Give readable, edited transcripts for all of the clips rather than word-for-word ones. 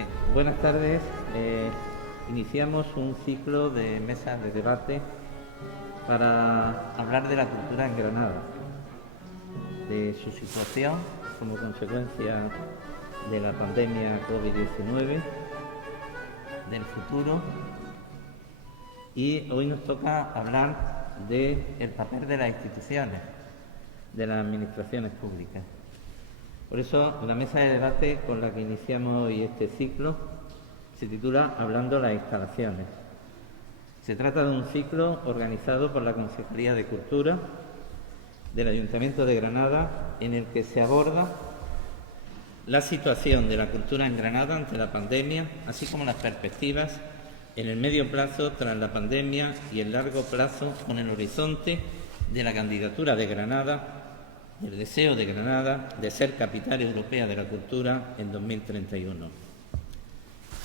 Bien, buenas tardes. Iniciamos un ciclo de mesas de debate para hablar de la cultura en Granada, de su situación como consecuencia de la pandemia COVID-19, del futuro, y hoy nos toca hablar del papel de las instituciones, de las administraciones públicas. Por eso, la mesa de debate con la que iniciamos hoy este ciclo se titula Hablando las instalaciones. Se trata de un ciclo organizado por la Consejería de Cultura del Ayuntamiento de Granada, en el que se aborda la situación de la cultura en Granada ante la pandemia, así como las perspectivas en el medio plazo tras la pandemia y el largo plazo con el horizonte de la candidatura de Granada, el deseo de Granada de ser capital europea de la cultura en 2031.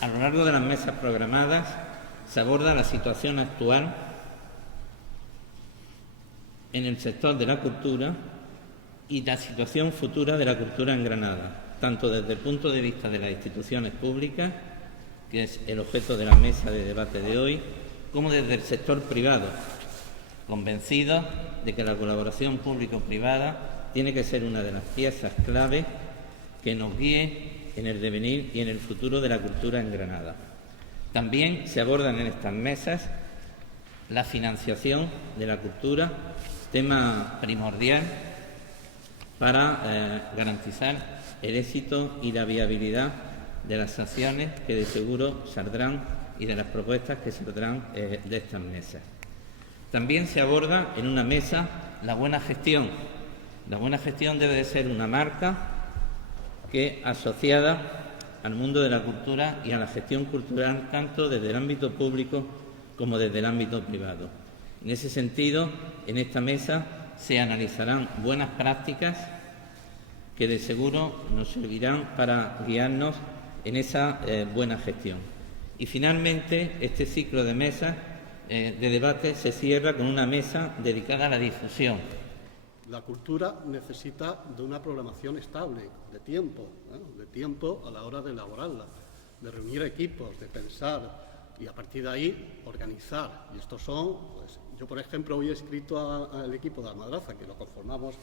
A lo largo de las mesas programadas se aborda la situación actual en el sector de la cultura y la situación futura de la cultura en Granada, tanto desde el punto de vista de las instituciones públicas, que es el objeto de la mesa de debate de hoy, como desde el sector privado, convencidos de que la colaboración público-privada tiene que ser una de las piezas clave que nos guíe en el devenir y en el futuro de la cultura en Granada. También se abordan en estas mesas la financiación de la cultura, tema primordial para garantizar el éxito y la viabilidad de las acciones que de seguro saldrán y de las propuestas que saldrán de estas mesas. También se aborda en una mesa la buena gestión. La buena gestión debe de ser una marca que, asociada al mundo de la cultura y a la gestión cultural, tanto desde el ámbito público como desde el ámbito privado. En ese sentido, en esta mesa se analizarán buenas prácticas que de seguro nos servirán para guiarnos en esa buena gestión. Y finalmente, este ciclo de mesas de debate se cierra con una mesa dedicada a la difusión. La cultura necesita de una programación estable, de tiempo a la hora de elaborarla, de reunir equipos, de pensar y a partir de ahí organizar. Y estos son, pues, yo por ejemplo hoy he escrito al equipo de Almadraza, que lo conformamos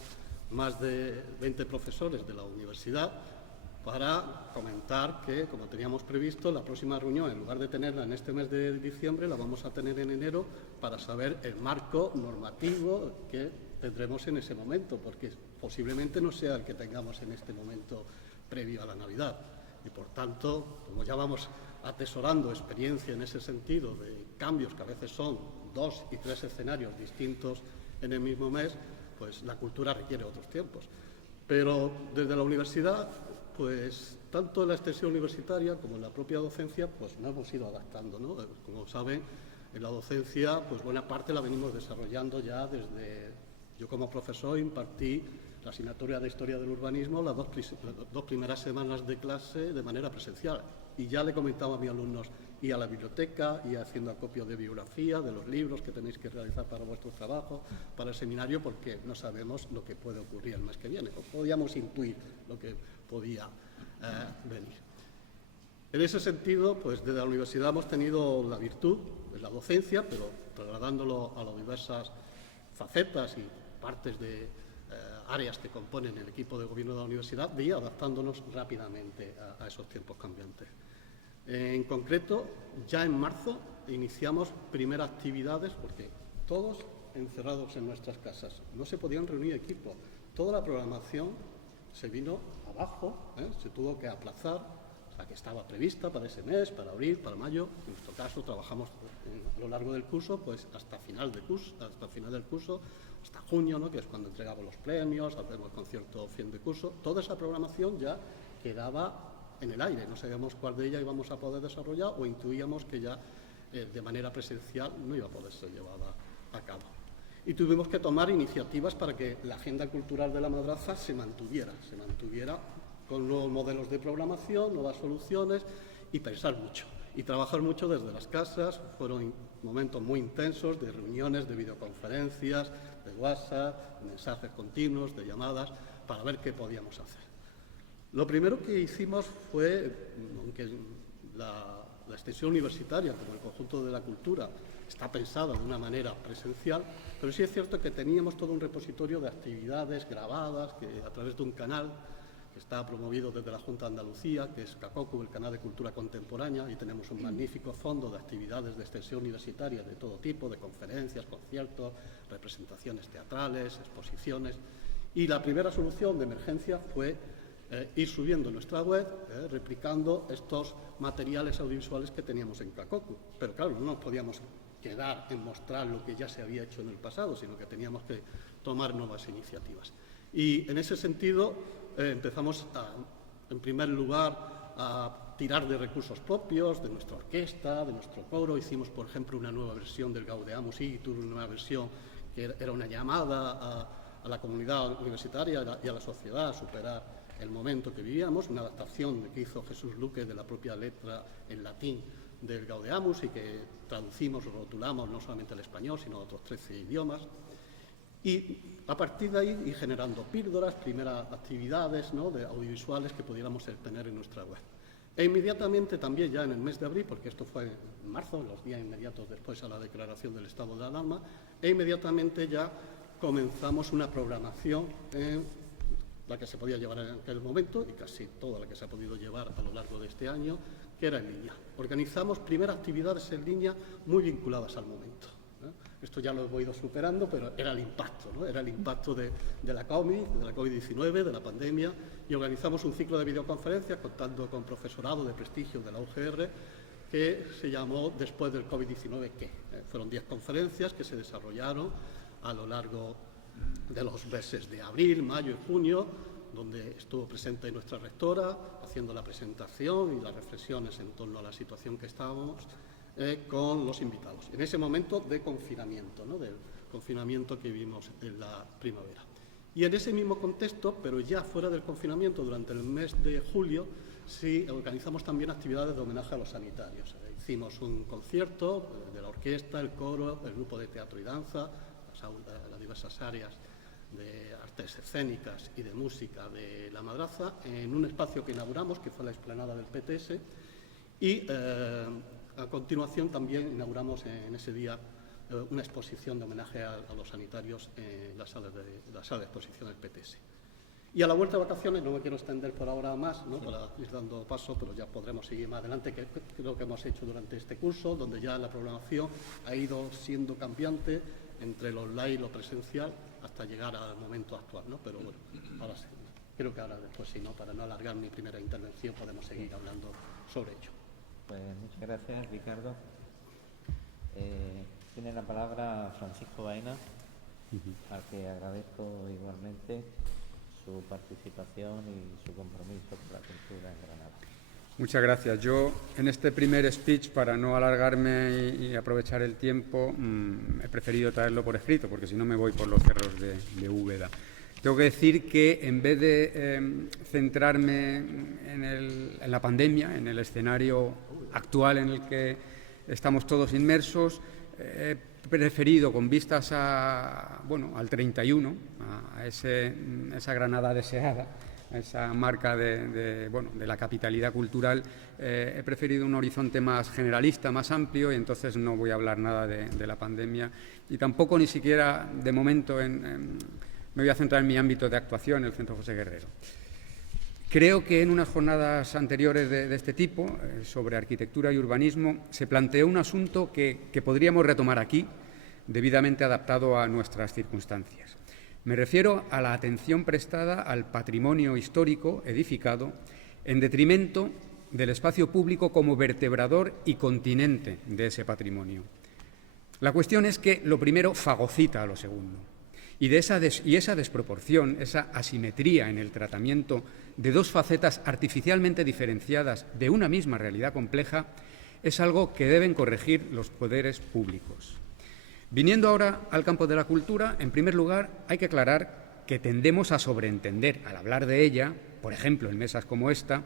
más de 20 profesores de la universidad, para comentar que, como teníamos previsto, la próxima reunión, en lugar de tenerla en este mes de diciembre, la vamos a tener en enero para saber el marco normativo que tendremos en ese momento, porque posiblemente no sea el que tengamos en este momento previo a la Navidad. Y, por tanto, como ya vamos atesorando experiencia en ese sentido de cambios que a veces son 2 y 3 escenarios distintos en el mismo mes, pues la cultura requiere otros tiempos. Pero desde la universidad, pues tanto en la extensión universitaria como en la propia docencia, pues nos hemos ido adaptando, ¿no? Como saben, en la docencia, pues buena parte la venimos desarrollando ya desde... Yo como profesor impartí la asignatura de Historia del Urbanismo las dos primeras semanas de clase de manera presencial. Y ya le comentaba a mis alumnos, y a la biblioteca, y haciendo acopio de biografía, de los libros que tenéis que realizar para vuestros trabajos, para el seminario, porque no sabemos lo que puede ocurrir el mes que viene. O podíamos intuir lo que podía venir. En ese sentido, pues desde la universidad hemos tenido la virtud de la docencia, pero trasladándolo a las diversas facetas y partes de áreas que componen el equipo de gobierno de la universidad, de ir adaptándonos rápidamente a esos tiempos cambiantes. En concreto, ya en marzo iniciamos primeras actividades, porque todos encerrados en nuestras casas, no se podían reunir equipos, toda la programación se vino abajo, se tuvo que aplazar, la que estaba prevista para ese mes, para abril, para mayo. En nuestro caso trabajamos a lo largo del curso, pues hasta final del curso, hasta junio, ¿no? Que es cuando entregamos los premios, hacemos el concierto fin de curso. Toda esa programación ya quedaba en el aire, no sabíamos cuál de ellas íbamos a poder desarrollar o intuíamos que ya de manera presencial no iba a poder ser llevada a cabo. Y tuvimos que tomar iniciativas para que la agenda cultural de la Madraza se mantuviera con nuevos modelos de programación, nuevas soluciones y pensar mucho. Y trabajar mucho desde las casas. Fueron momentos muy intensos de reuniones, de videoconferencias, de WhatsApp, de mensajes continuos, de llamadas, para ver qué podíamos hacer. Lo primero que hicimos fue, aunque la extensión universitaria, como el conjunto de la cultura, está pensada de una manera presencial, pero sí es cierto que teníamos todo un repositorio de actividades grabadas que, a través de un canal que está promovido desde la Junta de Andalucía, que es CACOCU, el Canal de Cultura Contemporánea, y tenemos un magnífico fondo de actividades de extensión universitaria de todo tipo, de conferencias, conciertos, representaciones teatrales, exposiciones. Y la primera solución de emergencia fue ir subiendo nuestra web, replicando estos materiales audiovisuales que teníamos en CACOCU. Pero claro, no nos podíamos quedar en mostrar lo que ya se había hecho en el pasado, sino que teníamos que tomar nuevas iniciativas. Y en ese sentido empezamos, en primer lugar, a tirar de recursos propios, de nuestra orquesta, de nuestro coro. Hicimos, por ejemplo, una nueva versión del Gaudeamus Igitur, una nueva versión que era una llamada a la comunidad universitaria y a la sociedad a superar el momento que vivíamos, una adaptación que hizo Jesús Luque de la propia letra en latín del Gaudeamus y que traducimos, rotulamos no solamente al español, sino a otros 13 idiomas. Y a partir de ahí ir generando píldoras, primeras actividades, ¿no?, de audiovisuales que pudiéramos tener en nuestra web. E inmediatamente también ya en el mes de abril, porque esto fue en marzo, los días inmediatos después a la declaración del estado de alarma, e inmediatamente ya comenzamos una programación la que se podía llevar en aquel momento y casi toda la que se ha podido llevar a lo largo de este año, que era en línea. Organizamos primeras actividades en línea muy vinculadas al momento. Esto ya lo hemos ido superando, pero era el impacto, ¿no? Era el impacto de la COVID-19, de la pandemia, y organizamos un ciclo de videoconferencias contando con profesorado de prestigio de la UGR que se llamó Después del COVID-19, ¿qué? Fueron 10 conferencias que se desarrollaron a lo largo de los meses de abril, mayo y junio, donde estuvo presente nuestra rectora haciendo la presentación y las reflexiones en torno a la situación que estábamos con los invitados. En ese momento de confinamiento, ¿no?, del confinamiento que vivimos en la primavera. Y en ese mismo contexto, pero ya fuera del confinamiento, durante el mes de julio, sí organizamos también actividades de homenaje a los sanitarios. Hicimos un concierto de la orquesta, el coro, el grupo de teatro y danza, las diversas áreas de artes escénicas y de música de La Madraza, en un espacio que inauguramos, que fue la explanada del PTS, y a continuación también inauguramos en ese día una exposición de homenaje a los sanitarios en la sala de exposición del PTS. Y a la vuelta de vacaciones, no me quiero extender por ahora más, ¿no?, para ir dando paso, pero ya podremos seguir más adelante, que creo que hemos hecho durante este curso, donde ya la programación ha ido siendo cambiante entre lo online y lo presencial hasta llegar al momento actual, ¿no? Pero bueno, ahora sí, creo que ahora después sí, ¿no?, para no alargar mi primera intervención, podemos seguir hablando sobre ello. Pues muchas gracias, Ricardo. Tiene la palabra Francisco Baena, al que agradezco igualmente su participación y su compromiso con la cultura en Granada. Muchas gracias. Yo, en este primer speech, para no alargarme y aprovechar el tiempo, he preferido traerlo por escrito, porque si no me voy por los cerros de Úbeda. Tengo que decir que, en vez de centrarme en la pandemia, en el escenario actual en el que estamos todos inmersos, he preferido, con vistas al 31, a esa Granada deseada, a esa marca de la capitalidad cultural, he preferido un horizonte más generalista, más amplio, y entonces no voy a hablar nada de la pandemia y tampoco ni siquiera de momento me voy a centrar en mi ámbito de actuación, el Centro José Guerrero. Creo que en unas jornadas anteriores de este tipo, sobre arquitectura y urbanismo, se planteó un asunto que podríamos retomar aquí, debidamente adaptado a nuestras circunstancias. Me refiero a la atención prestada al patrimonio histórico edificado en detrimento del espacio público como vertebrador y continente de ese patrimonio. La cuestión es que lo primero fagocita a lo segundo. Y esa desproporción, esa asimetría en el tratamiento de dos facetas artificialmente diferenciadas de una misma realidad compleja, es algo que deben corregir los poderes públicos. Viniendo ahora al campo de la cultura, en primer lugar, hay que aclarar que tendemos a sobreentender, al hablar de ella, por ejemplo, en mesas como esta,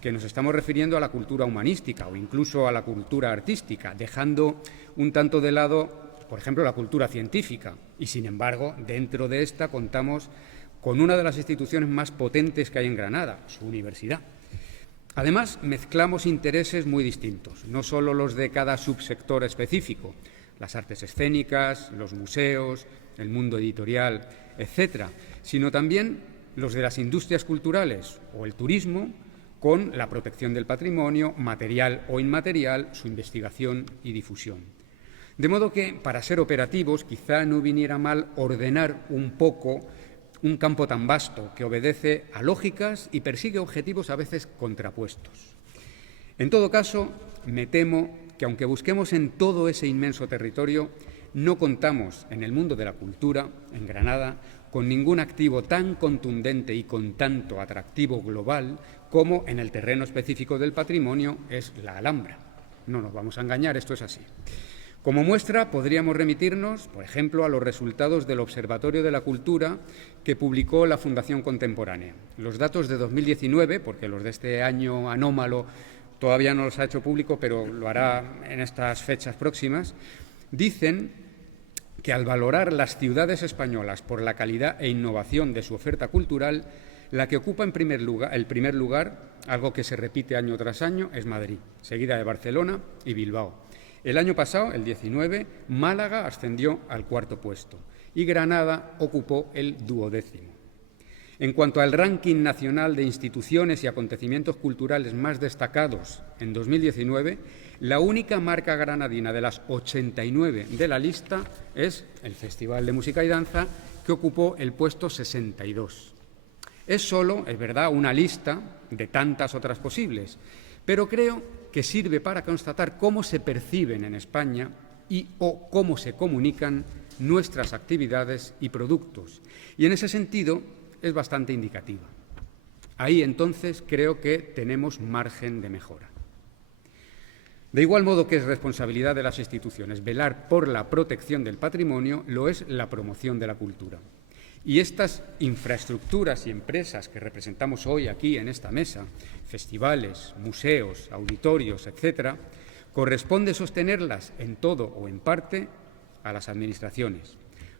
que nos estamos refiriendo a la cultura humanística o incluso a la cultura artística, dejando un tanto de lado, por ejemplo, la cultura científica. Y, sin embargo, dentro de esta contamos con una de las instituciones más potentes que hay en Granada, su universidad. Además, mezclamos intereses muy distintos, no solo los de cada subsector específico, las artes escénicas, los museos, el mundo editorial, etcétera, sino también los de las industrias culturales o el turismo, con la protección del patrimonio, material o inmaterial, su investigación y difusión. De modo que, para ser operativos, quizá no viniera mal ordenar un poco un campo tan vasto que obedece a lógicas y persigue objetivos a veces contrapuestos. En todo caso, me temo que, aunque busquemos en todo ese inmenso territorio, no contamos en el mundo de la cultura, en Granada, con ningún activo tan contundente y con tanto atractivo global como en el terreno específico del patrimonio es la Alhambra. No nos vamos a engañar, esto es así. Como muestra, podríamos remitirnos, por ejemplo, a los resultados del Observatorio de la Cultura que publicó la Fundación Contemporánea. Los datos de 2019, porque los de este año anómalo todavía no los ha hecho público, pero lo hará en estas fechas próximas, dicen que al valorar las ciudades españolas por la calidad e innovación de su oferta cultural, la que ocupa el primer lugar, algo que se repite año tras año, es Madrid, seguida de Barcelona y Bilbao. El año pasado, el 19, Málaga ascendió al cuarto puesto y Granada ocupó el 12º. En cuanto al ranking nacional de instituciones y acontecimientos culturales más destacados en 2019, la única marca granadina de las 89 de la lista es el Festival de Música y Danza, que ocupó el puesto 62. Es solo, es verdad, una lista de tantas otras posibles, pero creo que sirve para constatar cómo se perciben en España o cómo se comunican nuestras actividades y productos. Y en ese sentido es bastante indicativa. Ahí, entonces, creo que tenemos margen de mejora. De igual modo que es responsabilidad de las instituciones velar por la protección del patrimonio, lo es la promoción de la cultura. Y estas infraestructuras y empresas que representamos hoy aquí en esta mesa, festivales, museos, auditorios, etcétera, corresponde sostenerlas en todo o en parte a las administraciones,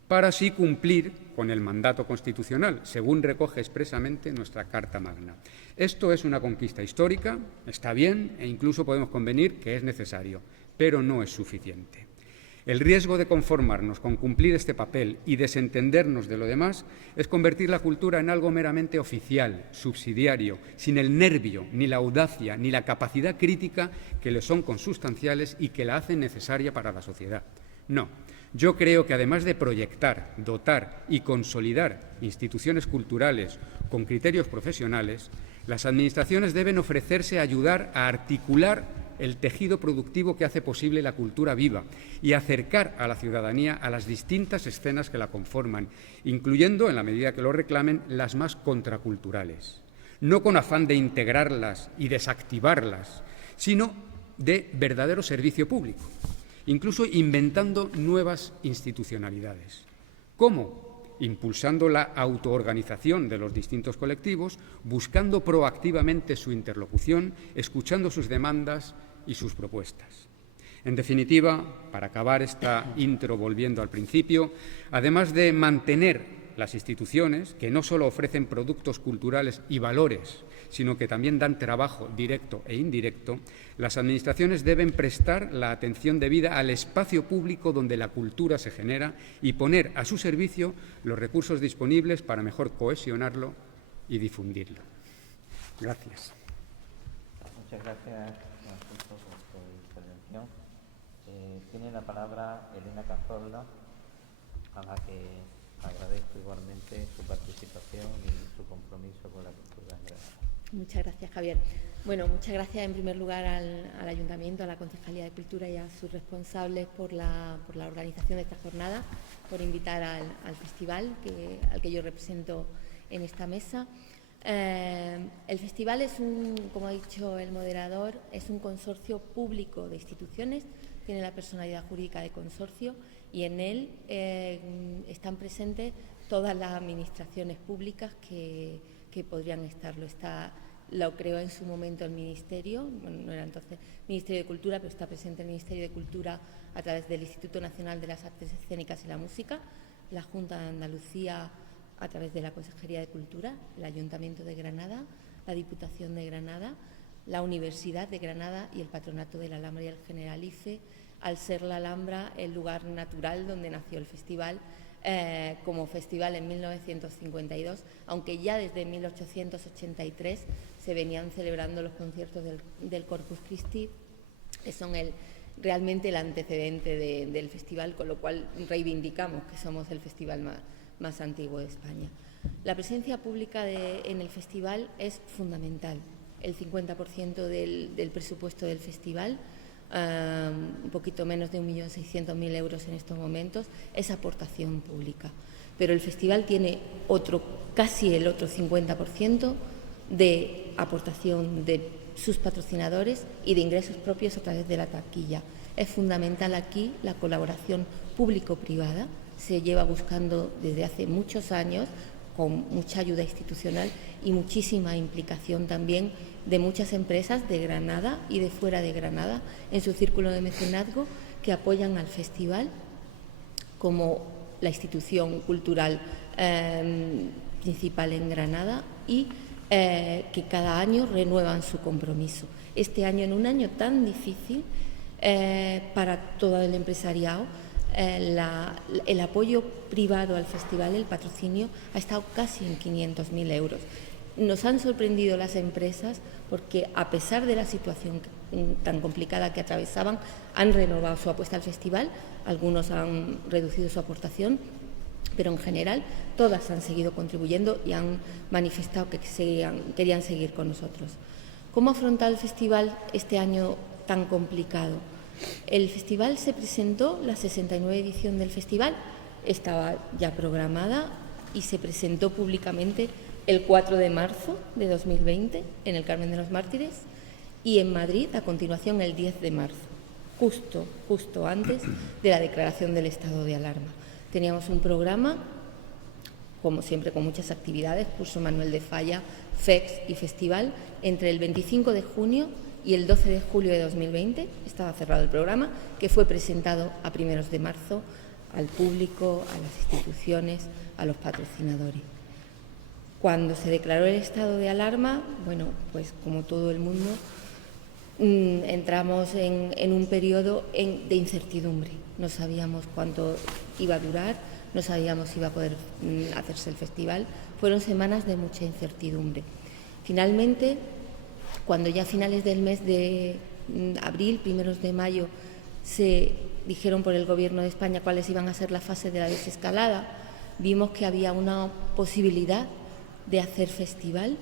para así cumplir con el mandato constitucional, según recoge expresamente nuestra Carta Magna. Esto es una conquista histórica, está bien e incluso podemos convenir que es necesario, pero no es suficiente. El riesgo de conformarnos con cumplir este papel y desentendernos de lo demás es convertir la cultura en algo meramente oficial, subsidiario, sin el nervio, ni la audacia, ni la capacidad crítica que le son consustanciales y que la hacen necesaria para la sociedad. No, yo creo que además de proyectar, dotar y consolidar instituciones culturales con criterios profesionales, las administraciones deben ofrecerse a ayudar a articular el tejido productivo que hace posible la cultura viva y acercar a la ciudadanía a las distintas escenas que la conforman, incluyendo, en la medida que lo reclamen, las más contraculturales. No con afán de integrarlas y desactivarlas, sino de verdadero servicio público, incluso inventando nuevas institucionalidades. ¿Cómo? Impulsando la autoorganización de los distintos colectivos, buscando proactivamente su interlocución, escuchando sus demandas y sus propuestas. En definitiva, para acabar esta intro volviendo al principio, además de mantener las instituciones, que no solo ofrecen productos culturales y valores, sino que también dan trabajo directo e indirecto, las administraciones deben prestar la atención debida al espacio público donde la cultura se genera y poner a su servicio los recursos disponibles para mejor cohesionarlo y difundirlo. Gracias. Muchas gracias, Francisco, por tu intervención. Tiene la palabra Elena Cazorla, a la que agradezco igualmente su participación y su compromiso con la cultura en Granada. Muchas gracias, Javier. Bueno, muchas gracias en primer lugar al Ayuntamiento, a la Concejalía de Cultura y a sus responsables por la organización de esta jornada, por invitar al festival al que yo represento en esta mesa. El festival es como ha dicho el moderador, es un consorcio público de instituciones, tiene la personalidad jurídica de consorcio y en él están presentes todas las administraciones públicas que podrían estarlo. Lo creó en su momento el Ministerio, bueno, no era entonces Ministerio de Cultura, pero está presente el Ministerio de Cultura a través del Instituto Nacional de las Artes Escénicas y la Música, la Junta de Andalucía a través de la Consejería de Cultura, el Ayuntamiento de Granada, la Diputación de Granada, la Universidad de Granada y el Patronato de la Alhambra y el Generalife, al ser la Alhambra el lugar natural donde nació el festival, como festival en 1952, aunque ya desde 1883 se venían celebrando los conciertos del Corpus Christi, que son realmente el antecedente del festival, con lo cual reivindicamos que somos el festival más antiguo de España. La presencia pública en el festival es fundamental. El 50% del presupuesto del festival, un poquito menos de 1.600.000 euros en estos momentos, es aportación pública. Pero el festival tiene casi el otro 50% de aportación de sus patrocinadores y de ingresos propios a través de la taquilla. Es fundamental aquí la colaboración público-privada. Se lleva buscando desde hace muchos años, con mucha ayuda institucional y muchísima implicación también de muchas empresas de Granada y de fuera de Granada en su círculo de mecenazgo, que apoyan al festival como la institución cultural principal en Granada y que cada año renuevan su compromiso. Este año, en un año tan difícil para todo el empresariado, el apoyo privado al festival, el patrocinio, ha estado casi en 500.000 euros. Nos han sorprendido las empresas porque, a pesar de la situación tan complicada que atravesaban, han renovado su apuesta al festival. Algunos han reducido su aportación, pero en general todas han seguido contribuyendo y han manifestado que querían seguir con nosotros. ¿Cómo afrontar el festival este año tan complicado? El festival se presentó, la 69 edición del festival estaba ya programada y se presentó públicamente el 4 de marzo de 2020 en el Carmen de los Mártires y en Madrid a continuación el 10 de marzo, justo antes de la declaración del estado de alarma. Teníamos un programa, como siempre, con muchas actividades, curso Manuel de Falla, FEX y festival. Entre el 25 de junio y el 12 de julio de 2020 estaba cerrado el programa, que fue presentado a primeros de marzo al público, a las instituciones, a los patrocinadores. Cuando se declaró el estado de alarma, bueno, pues como todo el mundo, entramos en un periodo de incertidumbre. No sabíamos cuánto iba a durar, no sabíamos si iba a poder hacerse el festival. Fueron semanas de mucha incertidumbre. Finalmente, cuando ya a finales del mes de abril, primeros de mayo, se dijeron por el Gobierno de España cuáles iban a ser la fase de la desescalada, vimos que había una posibilidad de hacer festival,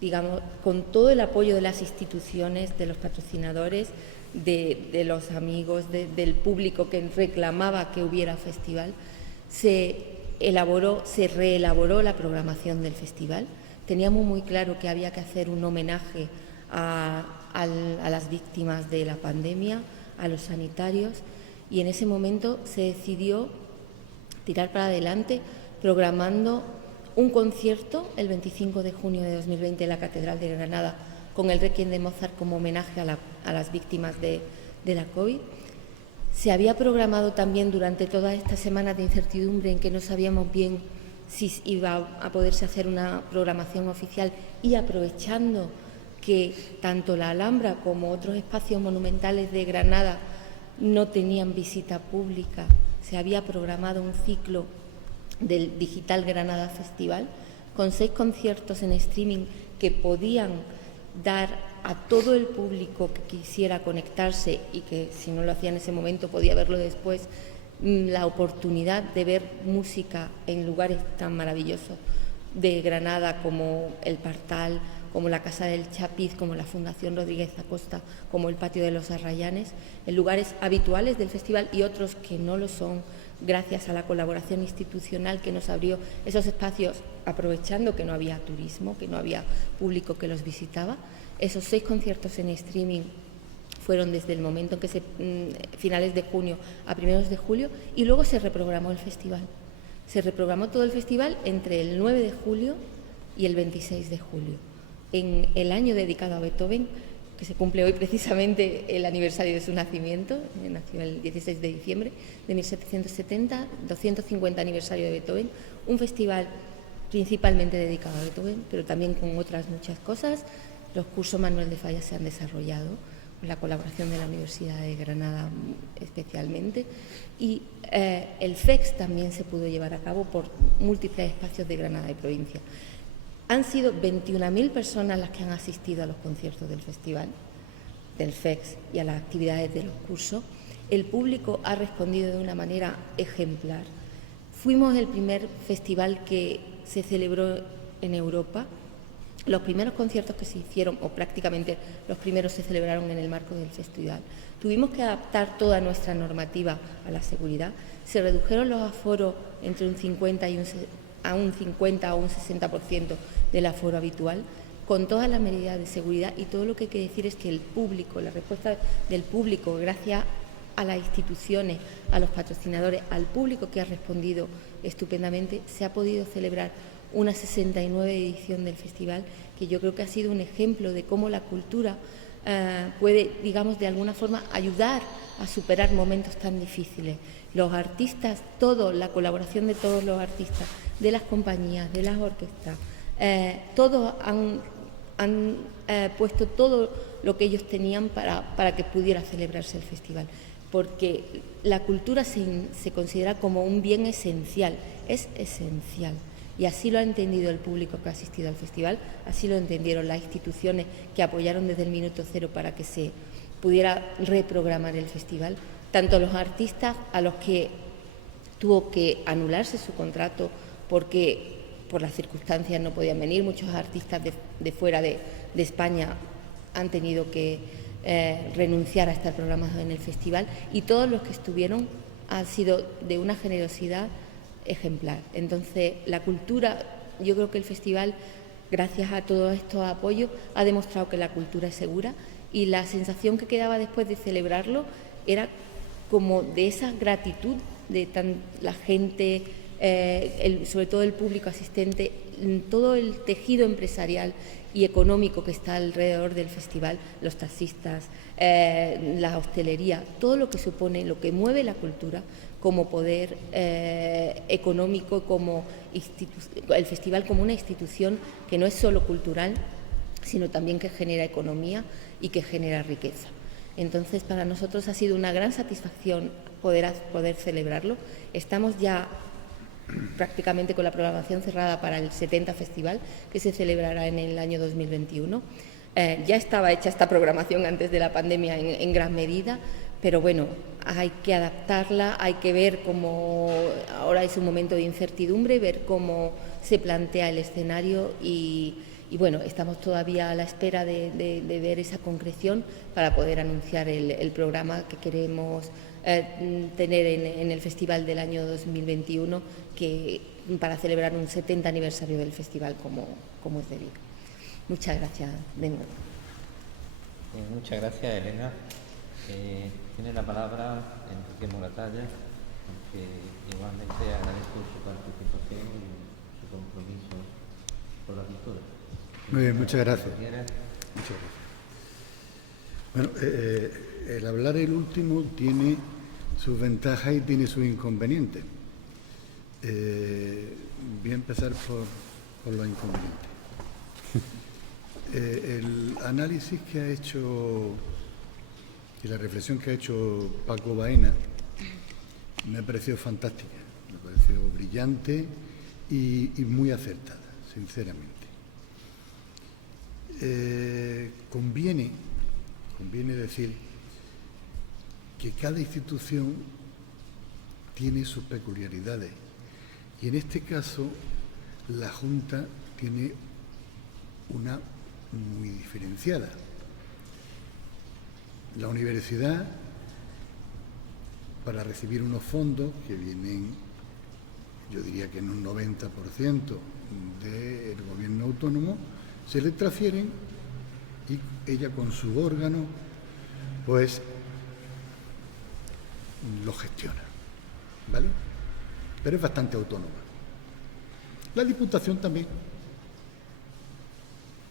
digamos, con todo el apoyo de las instituciones, de los patrocinadores, de los amigos, del público que reclamaba que hubiera festival. Se reelaboró la programación del festival. Teníamos muy claro que había que hacer un homenaje a las víctimas de la pandemia, a los sanitarios, y en ese momento se decidió tirar para adelante programando un concierto el 25 de junio de 2020 en la Catedral de Granada con el Requiem de Mozart como homenaje a las víctimas de la COVID. Se había programado también durante toda esta semana de incertidumbre en que no sabíamos bien si iba a poderse hacer una programación oficial, y aprovechando que tanto la Alhambra como otros espacios monumentales de Granada no tenían visita pública, se había programado un ciclo del Digital Granada Festival con 6 conciertos en streaming que podían dar a todo el público que quisiera conectarse y que, si no lo hacía en ese momento, podía verlo después, la oportunidad de ver música en lugares tan maravillosos de Granada como el Partal, como la Casa del Chapiz, como la Fundación Rodríguez Acosta, como el Patio de los Arrayanes, en lugares habituales del festival y otros que no lo son, gracias a la colaboración institucional que nos abrió esos espacios, aprovechando que no había turismo, que no había público que los visitaba. Esos 6 conciertos en streaming fueron desde el momento en que finales de junio a primeros de julio, y luego se reprogramó el festival. Se reprogramó todo el festival entre el 9 de julio y el 26 de julio, en el año dedicado a Beethoven, que se cumple hoy precisamente el aniversario de su nacimiento. Nació el 16 de diciembre de 1770, 250 aniversario de Beethoven. Un festival principalmente dedicado a Beethoven, pero también con otras muchas cosas. Los cursos Manuel de Falla se han desarrollado con la colaboración de la Universidad de Granada especialmente, y el FEX también se pudo llevar a cabo por múltiples espacios de Granada y provincia. Han sido 21.000 personas las que han asistido a los conciertos del festival, del FEX, y a las actividades de los cursos. El público ha respondido de una manera ejemplar. Fuimos el primer festival que se celebró en Europa. Los primeros conciertos que se hicieron, o prácticamente los primeros, se celebraron en el marco del festival. Tuvimos que adaptar toda nuestra normativa a la seguridad. Se redujeron los aforos entre un 50 a un 50 o un 60% del aforo habitual, con todas las medidas de seguridad, y todo lo que hay que decir es que el público, la respuesta del público, gracias a las instituciones, a los patrocinadores, al público que ha respondido estupendamente, se ha podido celebrar una 69 edición del festival, que yo creo que ha sido un ejemplo de cómo la cultura puede, digamos, de alguna forma ayudar a superar momentos tan difíciles. Los artistas, la colaboración de todos los artistas, de las compañías, de las orquestas, todos han puesto todo lo que ellos tenían para que pudiera celebrarse el festival, porque la cultura se considera como un bien esencial, es esencial. Y así lo ha entendido el público que ha asistido al festival, así lo entendieron las instituciones que apoyaron desde el minuto cero para que se pudiera reprogramar el festival, tanto los artistas a los que tuvo que anularse su contrato porque por las circunstancias no podían venir. Muchos artistas de fuera de España han tenido que renunciar a estar programados en el festival, y todos los que estuvieron han sido de una generosidad ejemplar. Entonces, la cultura, yo creo que el festival, gracias a todos estos apoyos, ha demostrado que la cultura es segura, y la sensación que quedaba después de celebrarlo era como de esa gratitud de la gente, sobre todo el público asistente, todo el tejido empresarial y económico que está alrededor del festival, los taxistas, la hostelería, todo lo que supone, lo que mueve la cultura como poder económico, como el festival como una institución que no es solo cultural, sino también que genera economía y que genera riqueza. Entonces, para nosotros ha sido una gran satisfacción poder celebrarlo. Estamos ya prácticamente con la programación cerrada para el 70 Festival, que se celebrará en el año 2021. Ya estaba hecha esta programación antes de la pandemia en gran medida, pero bueno, hay que adaptarla, hay que ver cómo, ahora es un momento de incertidumbre, ver cómo se plantea el escenario, y bueno, estamos todavía a la espera de ver esa concreción para poder anunciar el programa que queremos tener en el festival del año 2021, para celebrar un 70 aniversario del festival como es debido. Muchas gracias de nuevo. Muchas gracias, Elena. Tiene la palabra Enrique Moratalla, que igualmente agradezco su participación y su compromiso con la cultura. Muy bien, muchas gracias. Bueno, el hablar el último tiene sus ventajas y tiene sus inconvenientes. Voy a empezar por los inconvenientes. El análisis que ha hecho y la reflexión que ha hecho Paco Baena me ha parecido fantástica, me ha parecido brillante y muy acertada, sinceramente. Conviene decir que cada institución tiene sus peculiaridades, y en este caso la Junta tiene una muy diferenciada. La universidad, para recibir unos fondos que vienen, yo diría que en un 90% del gobierno autónomo, se le transfieren y ella con su órgano pues lo gestiona, ¿vale? Pero es bastante autónoma. La Diputación también.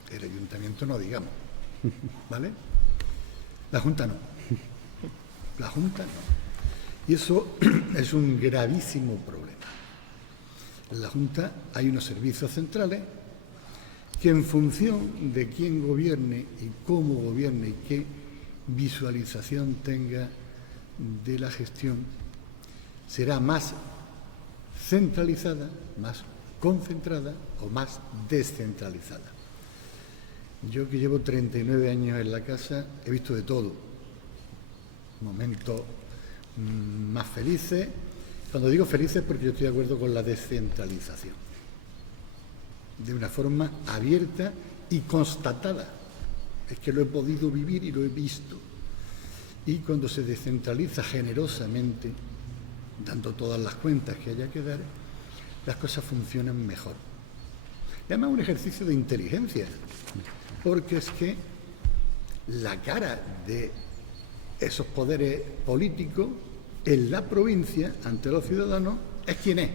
El Ayuntamiento no, digamos, ¿vale? La Junta no. La Junta no. Y eso es un gravísimo problema. En la Junta hay unos servicios centrales que, en función de quién gobierne y cómo gobierne y qué visualización tenga de la gestión, será más centralizada, más concentrada o más descentralizada. Yo, que llevo 39 años en la casa, he visto de todo. Momentos más felices. Cuando digo felices, porque yo estoy de acuerdo con la descentralización, de una forma abierta y constatada. Es que lo he podido vivir y lo he visto. Y cuando se descentraliza generosamente, dando todas las cuentas que haya que dar, las cosas funcionan mejor. Y además, un ejercicio de inteligencia, porque es que la cara de esos poderes políticos en la provincia, ante los ciudadanos, es quien es.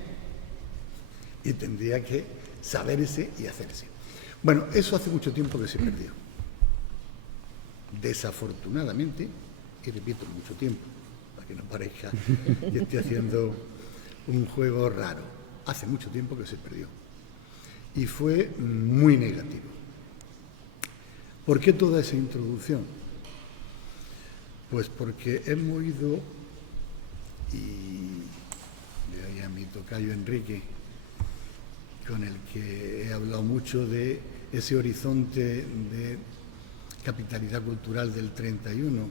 Y tendría que saberse y hacerse. Bueno, eso hace mucho tiempo que se perdió. Desafortunadamente, y repito, mucho tiempo, para que no parezca que esté haciendo un juego raro, hace mucho tiempo que se perdió. Y fue muy negativo. ¿Por qué toda esa introducción? Pues porque hemos ido, y le doy a mi tocayo Enrique, con el que he hablado mucho de ese horizonte de capitalidad cultural del 31,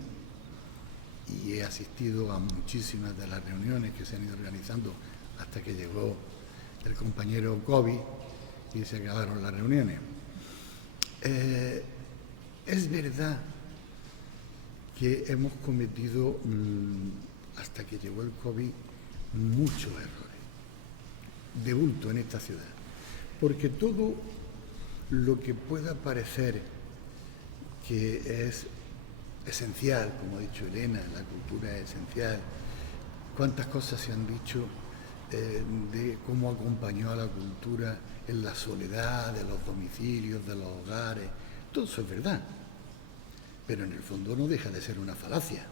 y he asistido a muchísimas de las reuniones que se han ido organizando hasta que llegó el compañero COVID y se acabaron las reuniones. Es verdad que hemos cometido, hasta que llegó el COVID, muchos errores de bulto en esta ciudad, porque todo lo que pueda parecer que es esencial, como ha dicho Elena, la cultura es esencial, cuántas cosas se han dicho de cómo acompañó a la cultura en la soledad de los domicilios, de los hogares, todo eso es verdad, pero en el fondo no deja de ser una falacia,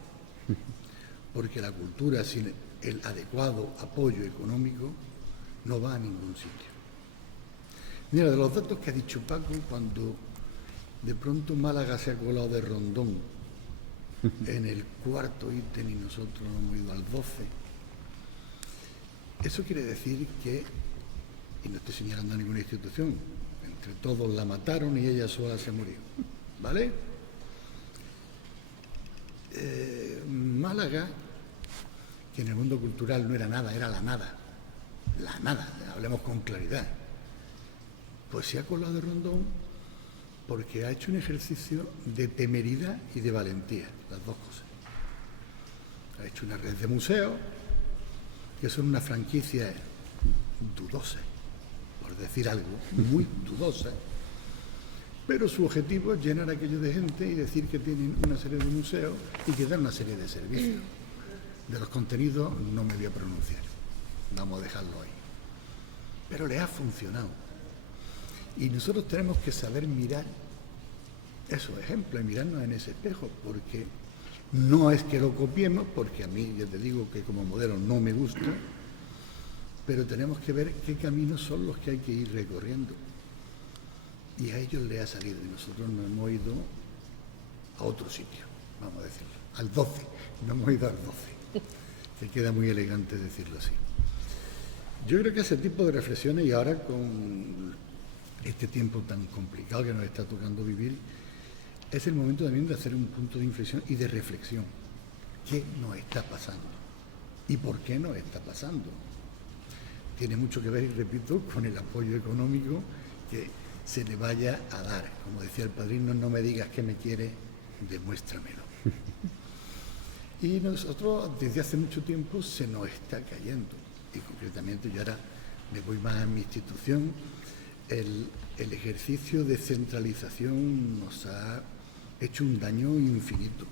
porque la cultura sin el adecuado apoyo económico no va a ningún sitio. Mira, de los datos que ha dicho Paco, cuando de pronto Málaga se ha colado de Rondón en el cuarto ítem y nosotros hemos ido al 12, eso quiere decir que, y no estoy señalando a ninguna institución, entre todos la mataron y ella sola se murió, ¿vale? Málaga, que en el mundo cultural no era nada, era la nada, hablemos con claridad, pues se ha colado de Rondón porque ha hecho un ejercicio de temeridad y de valentía, las dos cosas. Ha hecho una red de museos que son una franquicia dudosa, por decir algo, muy dudosa, pero su objetivo es llenar aquello de gente y decir que tienen una serie de museos y que dan una serie de servicios. De los contenidos no me voy a pronunciar, vamos a dejarlo ahí. Pero le ha funcionado. Y nosotros tenemos que saber mirar esos ejemplos y mirarnos en ese espejo, porque no es que lo copiemos, porque a mí, ya te digo que como modelo no me gusta, pero tenemos que ver qué caminos son los que hay que ir recorriendo. Y a ellos les ha salido, y nosotros nos hemos ido a otro sitio, vamos a decirlo, al 12, no hemos ido al 12, que queda muy elegante decirlo así. Yo creo que ese tipo de reflexiones, y ahora con este tiempo tan complicado que nos está tocando vivir, es el momento también de hacer un punto de inflexión y de reflexión. ¿Qué nos está pasando? ¿Y por qué nos está pasando? Tiene mucho que ver, y repito, con el apoyo económico que se le vaya a dar. Como decía el padrino, no me digas que me quiere, demuéstramelo. Y nosotros desde hace mucho tiempo se nos está cayendo. Y concretamente yo ahora me voy más a mi institución. El ejercicio de centralización nos ha hecho un daño infinito,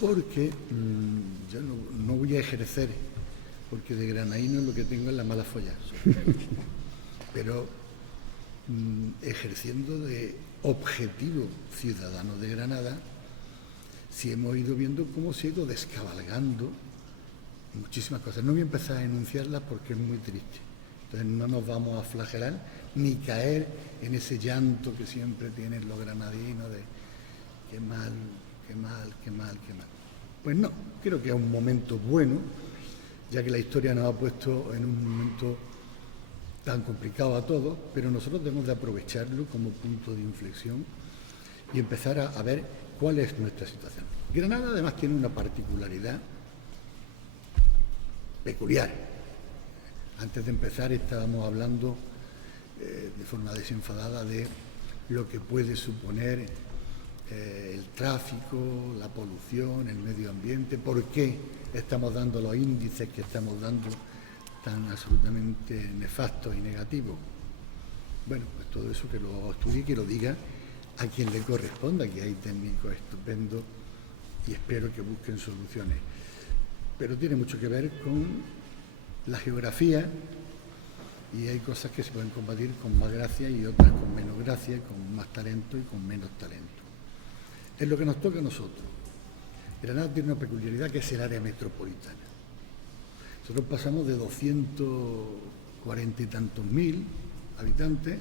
porque yo no voy a ejercer, porque de granaíno lo que tengo es la mala folla, pero ejerciendo de objetivo ciudadano de Granada, sí hemos ido viendo cómo se ha ido descabalgando muchísimas cosas. No voy a empezar a enunciarlas porque es muy triste, Entonces no nos vamos a flagelar ni caer en ese llanto que siempre tienen los granadinos de qué mal, qué mal, qué mal, qué mal. Pues no, creo que es un momento bueno, ya que la historia nos ha puesto en un momento tan complicado a todos, pero nosotros debemos de aprovecharlo como punto de inflexión y empezar a ver cuál es nuestra situación. Granada además tiene una particularidad peculiar. Antes de empezar estábamos hablando de forma desenfadada de lo que puede suponer el tráfico, la polución, el medio ambiente, por qué estamos dando los índices que estamos dando tan absolutamente nefastos y negativos. Bueno, pues todo eso que lo estudie y que lo diga a quien le corresponda, que hay técnicos estupendos y espero que busquen soluciones. Pero tiene mucho que ver con la geografía y hay cosas que se pueden combatir con más gracia y otras con menos gracia, con más talento y con menos talento. Es lo que nos toca a nosotros. Granada tiene una peculiaridad que es el área metropolitana. Nosotros pasamos de 240 y tantos mil habitantes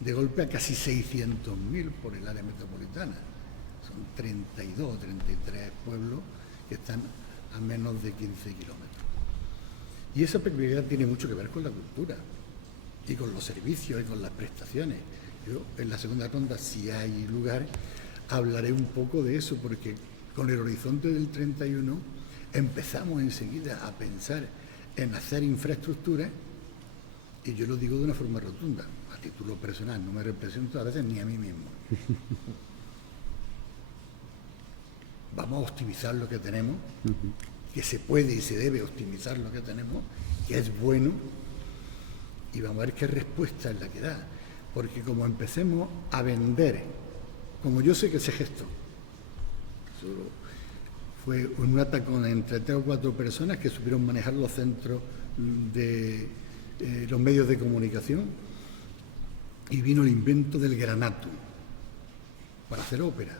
de golpe a casi 600.000 por el área metropolitana. Son 32 o 33 pueblos que están a menos de 15 kilómetros. Y esa peculiaridad tiene mucho que ver con la cultura y con los servicios y con las prestaciones. Yo en la segunda ronda, si hay lugar, hablaré un poco de eso, porque con el horizonte del 31 empezamos enseguida a pensar en hacer infraestructuras, y yo lo digo de una forma rotunda, a título personal, no me represento a veces ni a mí mismo. Vamos a optimizar lo que tenemos, que se puede y se debe optimizar lo que tenemos, que es bueno, y vamos a ver qué respuesta es la que da. Porque como empecemos a vender, como yo sé que ese gesto fue un atacón entre 3 o 4 personas que supieron manejar los centros de los medios de comunicación, y vino el invento del granatum para hacer ópera.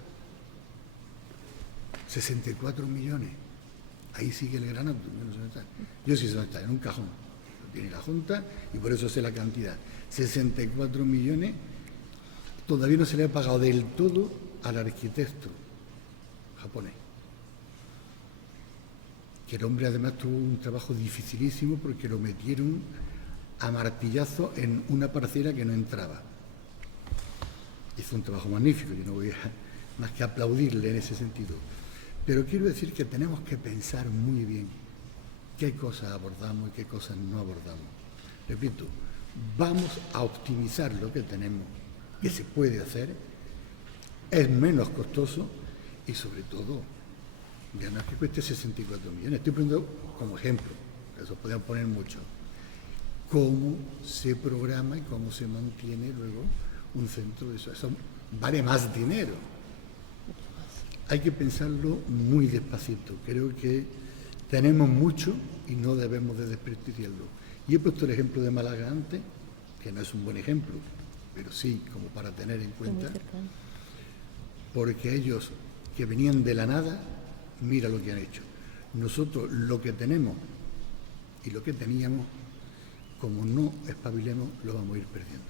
64 millones. Ahí sigue el granatum. Yo sí sé dónde está, en un cajón. Lo tiene la Junta y por eso sé la cantidad. 64 millones. Todavía no se le ha pagado del todo al arquitecto japonés. Que el hombre además tuvo un trabajo dificilísimo porque lo metieron a martillazo en una parcela que no entraba. Hizo un trabajo magnífico, yo no voy a más que aplaudirle en ese sentido. Pero quiero decir que tenemos que pensar muy bien qué cosas abordamos y qué cosas no abordamos. Repito, vamos a optimizar lo que tenemos, que se puede hacer, es menos costoso y sobre todo, ya no es que cueste 64 millones. Estoy poniendo como ejemplo, eso podrían poner mucho, cómo se programa y cómo se mantiene luego un centro de eso. Eso vale más dinero. Hay que pensarlo muy despacito. Creo que tenemos mucho y no debemos de desprestigiarlo. Y he puesto el ejemplo de Málaga antes, que no es un buen ejemplo, pero sí como para tener en cuenta, porque ellos que venían de la nada, mira lo que han hecho. Nosotros lo que tenemos y lo que teníamos, como no espabilemos, lo vamos a ir perdiendo.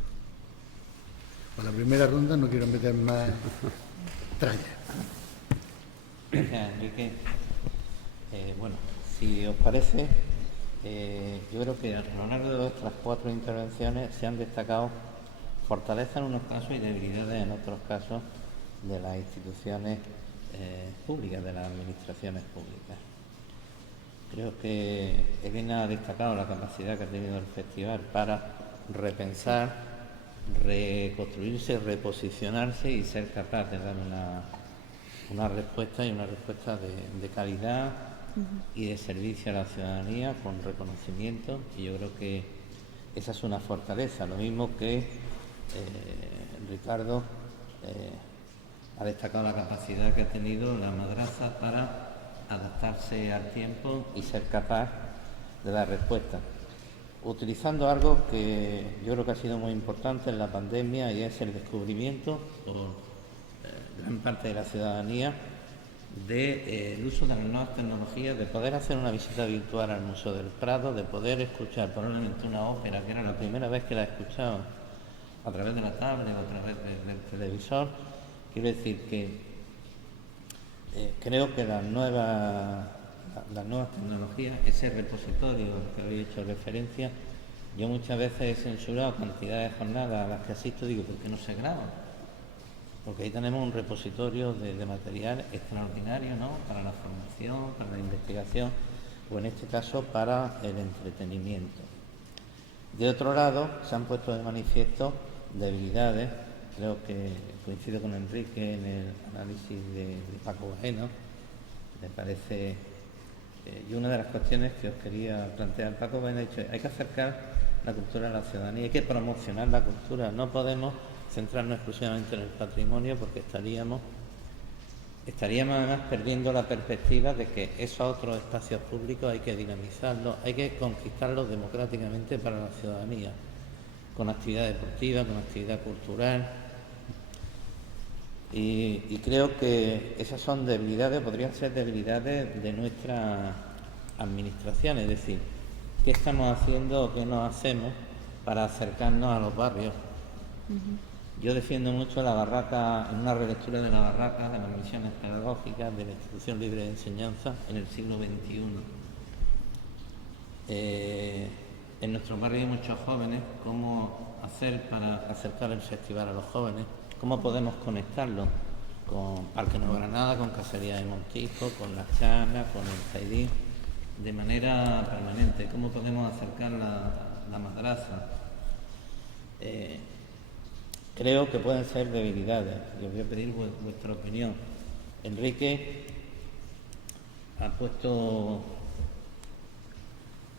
Para la primera ronda no quiero meter más tralla. Gracias, Enrique. Bueno, si os parece, yo creo que a lo largo de nuestras 4 intervenciones se han destacado fortalezas en unos casos y debilidades en otros casos de las instituciones públicas, de las administraciones públicas. Creo que Elena ha destacado la capacidad que ha tenido el festival para repensar, reconstruirse, reposicionarse y ser capaz de dar una respuesta y una respuesta de calidad y de servicio a la ciudadanía con reconocimiento, y yo creo que esa es una fortaleza, lo mismo que Ricardo ha destacado la capacidad que ha tenido la madraza para adaptarse al tiempo y ser capaz de dar respuesta, utilizando algo que yo creo que ha sido muy importante en la pandemia, y es el descubrimiento por gran parte de la ciudadanía del uso de las nuevas tecnologías, de poder hacer una visita virtual al Museo del Prado, de poder escuchar probablemente una ópera, que era la primera vez que la he escuchado a través de la tablet o a través del televisor. Quiero decir que creo que las nuevas tecnologías, ese repositorio al que habéis hecho referencia, yo muchas veces he censurado cantidades de jornadas a las que asisto, digo, ¿por qué no se graban? Porque ahí tenemos un repositorio de material extraordinario, ¿no?, para la formación, para la investigación, o en este caso para el entretenimiento. De otro lado, se han puesto de manifiesto debilidades, creo que coincido con Enrique en el análisis de Paco Baena, me parece, y una de las cuestiones que os quería plantear, Paco Baena ha dicho, hay que acercar la cultura a la ciudadanía, hay que promocionar la cultura, no podemos centrarnos exclusivamente en el patrimonio porque estaríamos además perdiendo la perspectiva de que esos otros espacios públicos hay que dinamizarlos, hay que conquistarlos democráticamente para la ciudadanía, con actividad deportiva, con actividad cultural. Y creo que esas son debilidades, podrían ser debilidades de nuestra administración, es decir, ¿qué estamos haciendo o qué no hacemos para acercarnos a los barrios? Yo defiendo mucho la barraca, en una relectura de la barraca, de las misiones pedagógicas de la Institución Libre de Enseñanza en el siglo XXI. En nuestro barrio hay muchos jóvenes. ¿Cómo hacer para acercar el festival a los jóvenes? ¿Cómo podemos conectarlo con Parque Nueva Granada, con Cacería de Montijo, con Las Chanas, con el Zaidín, de manera permanente? ¿Cómo podemos acercar la madrasa? Creo que pueden ser debilidades. Yo voy a pedir vuestra opinión. Enrique ha puesto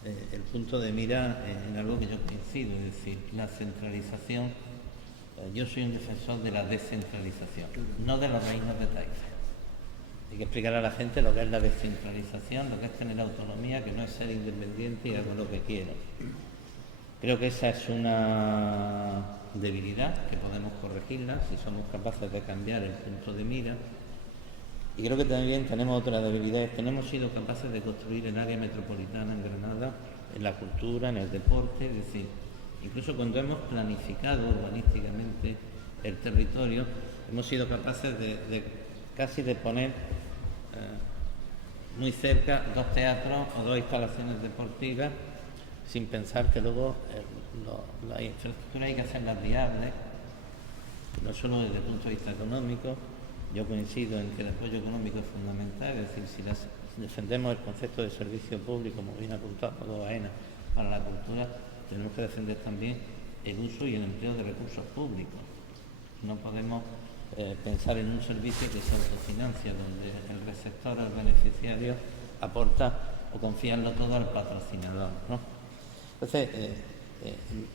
el punto de mira en algo que yo coincido, es decir, la centralización. Yo soy un defensor de la descentralización, no de los reinos de taifa. Hay que explicar a la gente lo que es la descentralización, lo que es tener autonomía, que no es ser independiente y hago lo que quiero. Creo que esa es una debilidad que podemos corregirla si somos capaces de cambiar el punto de mira. Y creo que también tenemos otra debilidad, que no hemos sido capaces de construir el área metropolitana en Granada, en la cultura, en el deporte, es decir, incluso cuando hemos planificado urbanísticamente el territorio, hemos sido capaces de casi de poner muy cerca 2 teatros o 2 instalaciones deportivas, sin pensar que luego las infraestructuras hay que hacerlas viables, no solo desde el punto de vista económico. Yo coincido en que el apoyo económico es fundamental, es decir, si defendemos el concepto de servicio público, como bien apuntado Paco Baena, para la cultura, tenemos que defender también el uso y el empleo de recursos públicos. No podemos pensar en un servicio que se autofinancia, donde el receptor, el beneficiario, aporta o confíanlo todo al patrocinador, ¿no? Entonces,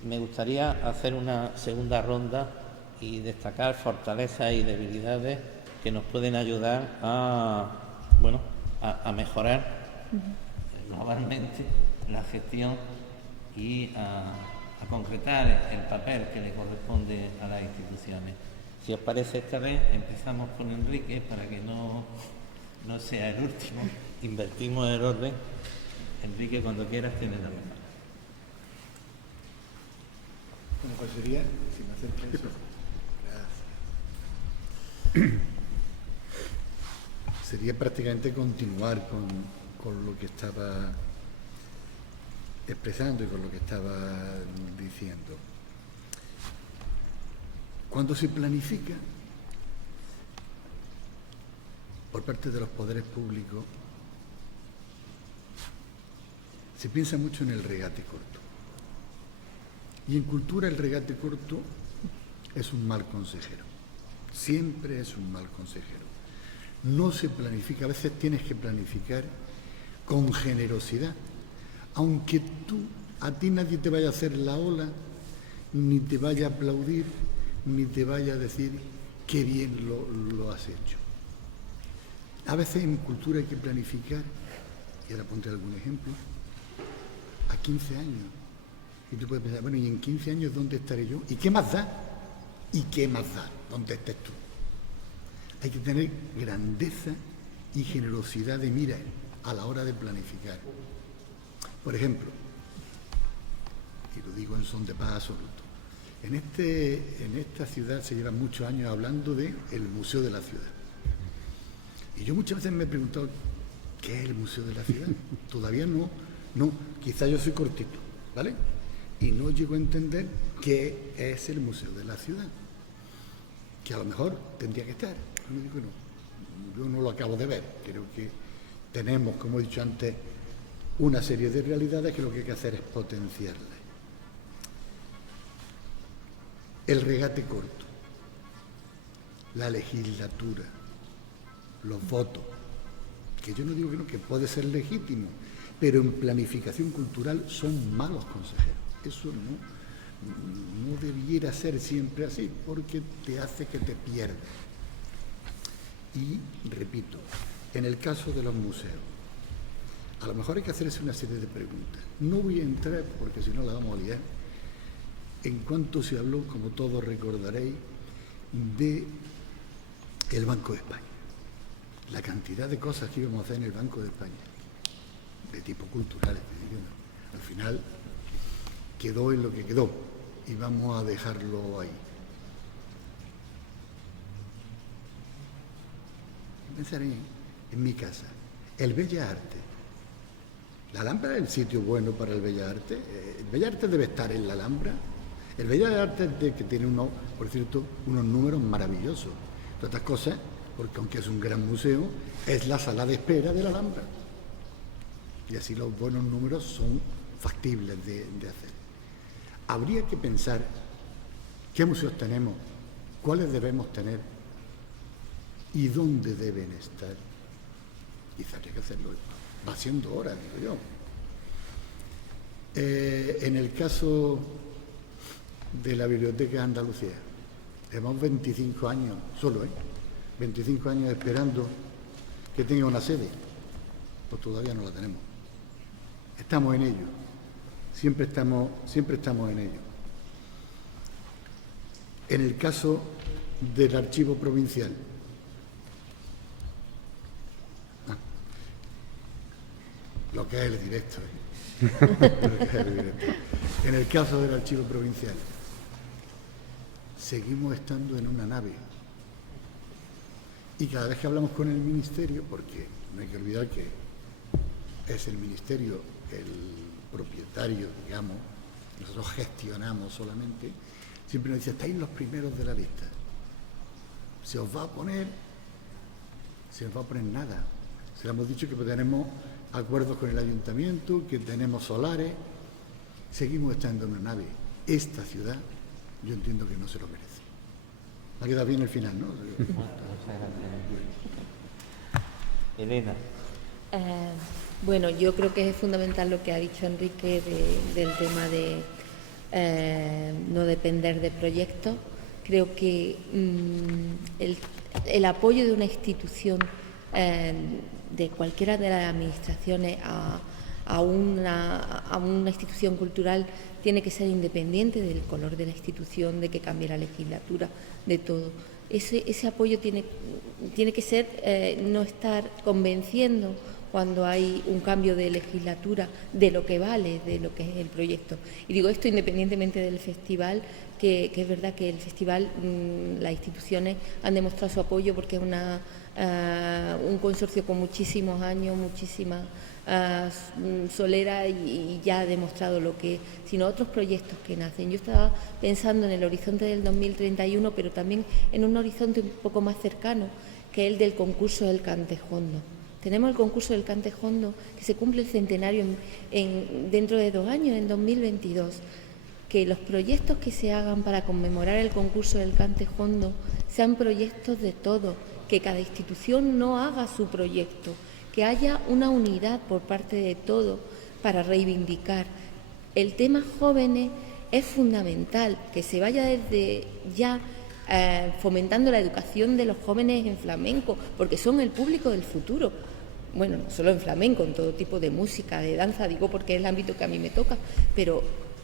me gustaría hacer una segunda ronda y destacar fortalezas y debilidades que nos pueden ayudar a mejorar globalmente la gestión y a concretar el papel que le corresponde a las instituciones. Si os parece, esta vez empezamos con Enrique para que no sea el último. Invertimos el orden. Enrique, cuando quieras, tienes la palabra. Bueno, pues sería, si me acerca eso. Gracias. Sería prácticamente continuar con lo que estaba expresando y con lo que estaba diciendo. Cuando se planifica por parte de los poderes públicos, se piensa mucho en el regate corto. Y en cultura el regate corto es un mal consejero. Siempre es un mal consejero. No se planifica, a veces tienes que planificar con generosidad. Aunque a ti nadie te vaya a hacer la ola, ni te vaya a aplaudir, ni te vaya a decir qué bien lo has hecho. A veces en cultura hay que planificar, y ahora ponte algún ejemplo, a 15 años. Y tú puedes pensar, bueno, ¿y en 15 años dónde estaré yo? ¿Y qué más da? ¿Y qué más da? ¿Dónde estés tú? Hay que tener grandeza y generosidad de mira a la hora de planificar. Por ejemplo, y lo digo en son de paz absoluto, en esta ciudad se llevan muchos años hablando del Museo de la Ciudad. Y yo muchas veces me he preguntado, ¿qué es el Museo de la Ciudad? Todavía no, quizá yo soy cortito, ¿vale? Y no llego a entender qué es el Museo de la Ciudad, que a lo mejor tendría que estar. Yo digo, no, yo no lo acabo de ver. Creo que tenemos, como he dicho antes, una serie de realidades que lo que hay que hacer es potenciarlas. El regate corto, la legislatura, los votos, que yo no digo que no, que puede ser legítimo, pero en planificación cultural son malos consejeros. Eso no debiera ser siempre así, porque te hace que te pierdas. Y, repito, en el caso de los museos, a lo mejor hay que hacerse una serie de preguntas. No voy a entrar, porque si no la vamos a liar, en cuanto se habló, como todos recordaréis, de el Banco de España. La cantidad de cosas que íbamos a hacer en el Banco de España, de tipo cultural, al final quedó en lo que quedó y vamos a dejarlo ahí. Pensaré en mi casa, el Bellas Artes. ¿La Alhambra es el sitio bueno para el Bellas Artes? ¿El Bellas Artes debe estar en la Alhambra? El Bellas Artes que tiene, por cierto, unos números maravillosos. Todas estas cosas, porque aunque es un gran museo, es la sala de espera de la Alhambra. Y así los buenos números son factibles de hacer. Habría que pensar qué museos tenemos, cuáles debemos tener y dónde deben estar. Quizás habría que hacerlo. Va siendo hora, digo yo. En el caso de la Biblioteca de Andalucía, llevamos 25 años, solo, 25 años esperando que tenga una sede. Pues todavía no la tenemos. Estamos en ello. Siempre estamos en ello. En el caso del Archivo Provincial, lo que es el directo. En el caso del Archivo Provincial, seguimos estando en una nave. Y cada vez que hablamos con el Ministerio, porque no hay que olvidar que es el Ministerio el propietario, digamos, nosotros gestionamos solamente, siempre nos dice, estáis los primeros de la lista. Se os va a poner nada. Se le hemos dicho que tenemos acuerdos con el ayuntamiento, que tenemos solares, seguimos estando en una nave. Esta ciudad, yo entiendo que no se lo merece. Me ha quedado bien el final, ¿no? Muchas gracias. Elena. Bueno, yo creo que es fundamental lo que ha dicho Enrique del tema de no depender de proyectos. Creo que el apoyo de una institución, de cualquiera de las administraciones a una institución cultural, tiene que ser independiente del color de la institución, de que cambie la legislatura, de todo. Ese apoyo tiene que ser, no estar convenciendo cuando hay un cambio de legislatura de lo que vale, de lo que es el proyecto. Y digo esto independientemente del festival, que es verdad que el festival, las instituciones han demostrado su apoyo porque es un consorcio con muchísimos años, muchísima solera y ya ha demostrado lo que es, sino otros proyectos que nacen. Yo estaba pensando en el horizonte del 2031, pero también en un horizonte un poco más cercano, que es el del concurso del Cantejondo. Tenemos el concurso del Cantejondo, que se cumple el centenario dentro de 2 años, en 2022. Que los proyectos que se hagan para conmemorar el concurso del Cantejondo sean proyectos de todos, que cada institución no haga su proyecto, que haya una unidad por parte de todos para reivindicar. El tema jóvenes es fundamental, que se vaya desde ya fomentando la educación de los jóvenes en flamenco, porque son el público del futuro. Bueno, no solo en flamenco, en todo tipo de música, de danza, digo porque es el ámbito que a mí me toca, pero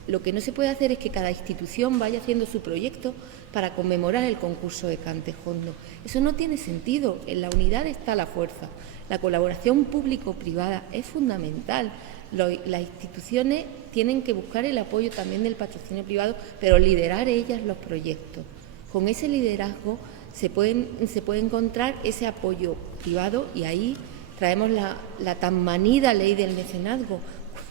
lo que no se puede hacer es que cada institución vaya haciendo su proyecto para conmemorar el concurso de Cantejondo. Eso no tiene sentido. En la unidad está la fuerza. La colaboración público-privada es fundamental. Las instituciones tienen que buscar el apoyo también del patrocinio privado, pero liderar ellas los proyectos. Con ese liderazgo se puede encontrar ese apoyo privado, y ahí traemos la tan manida ley del mecenazgo.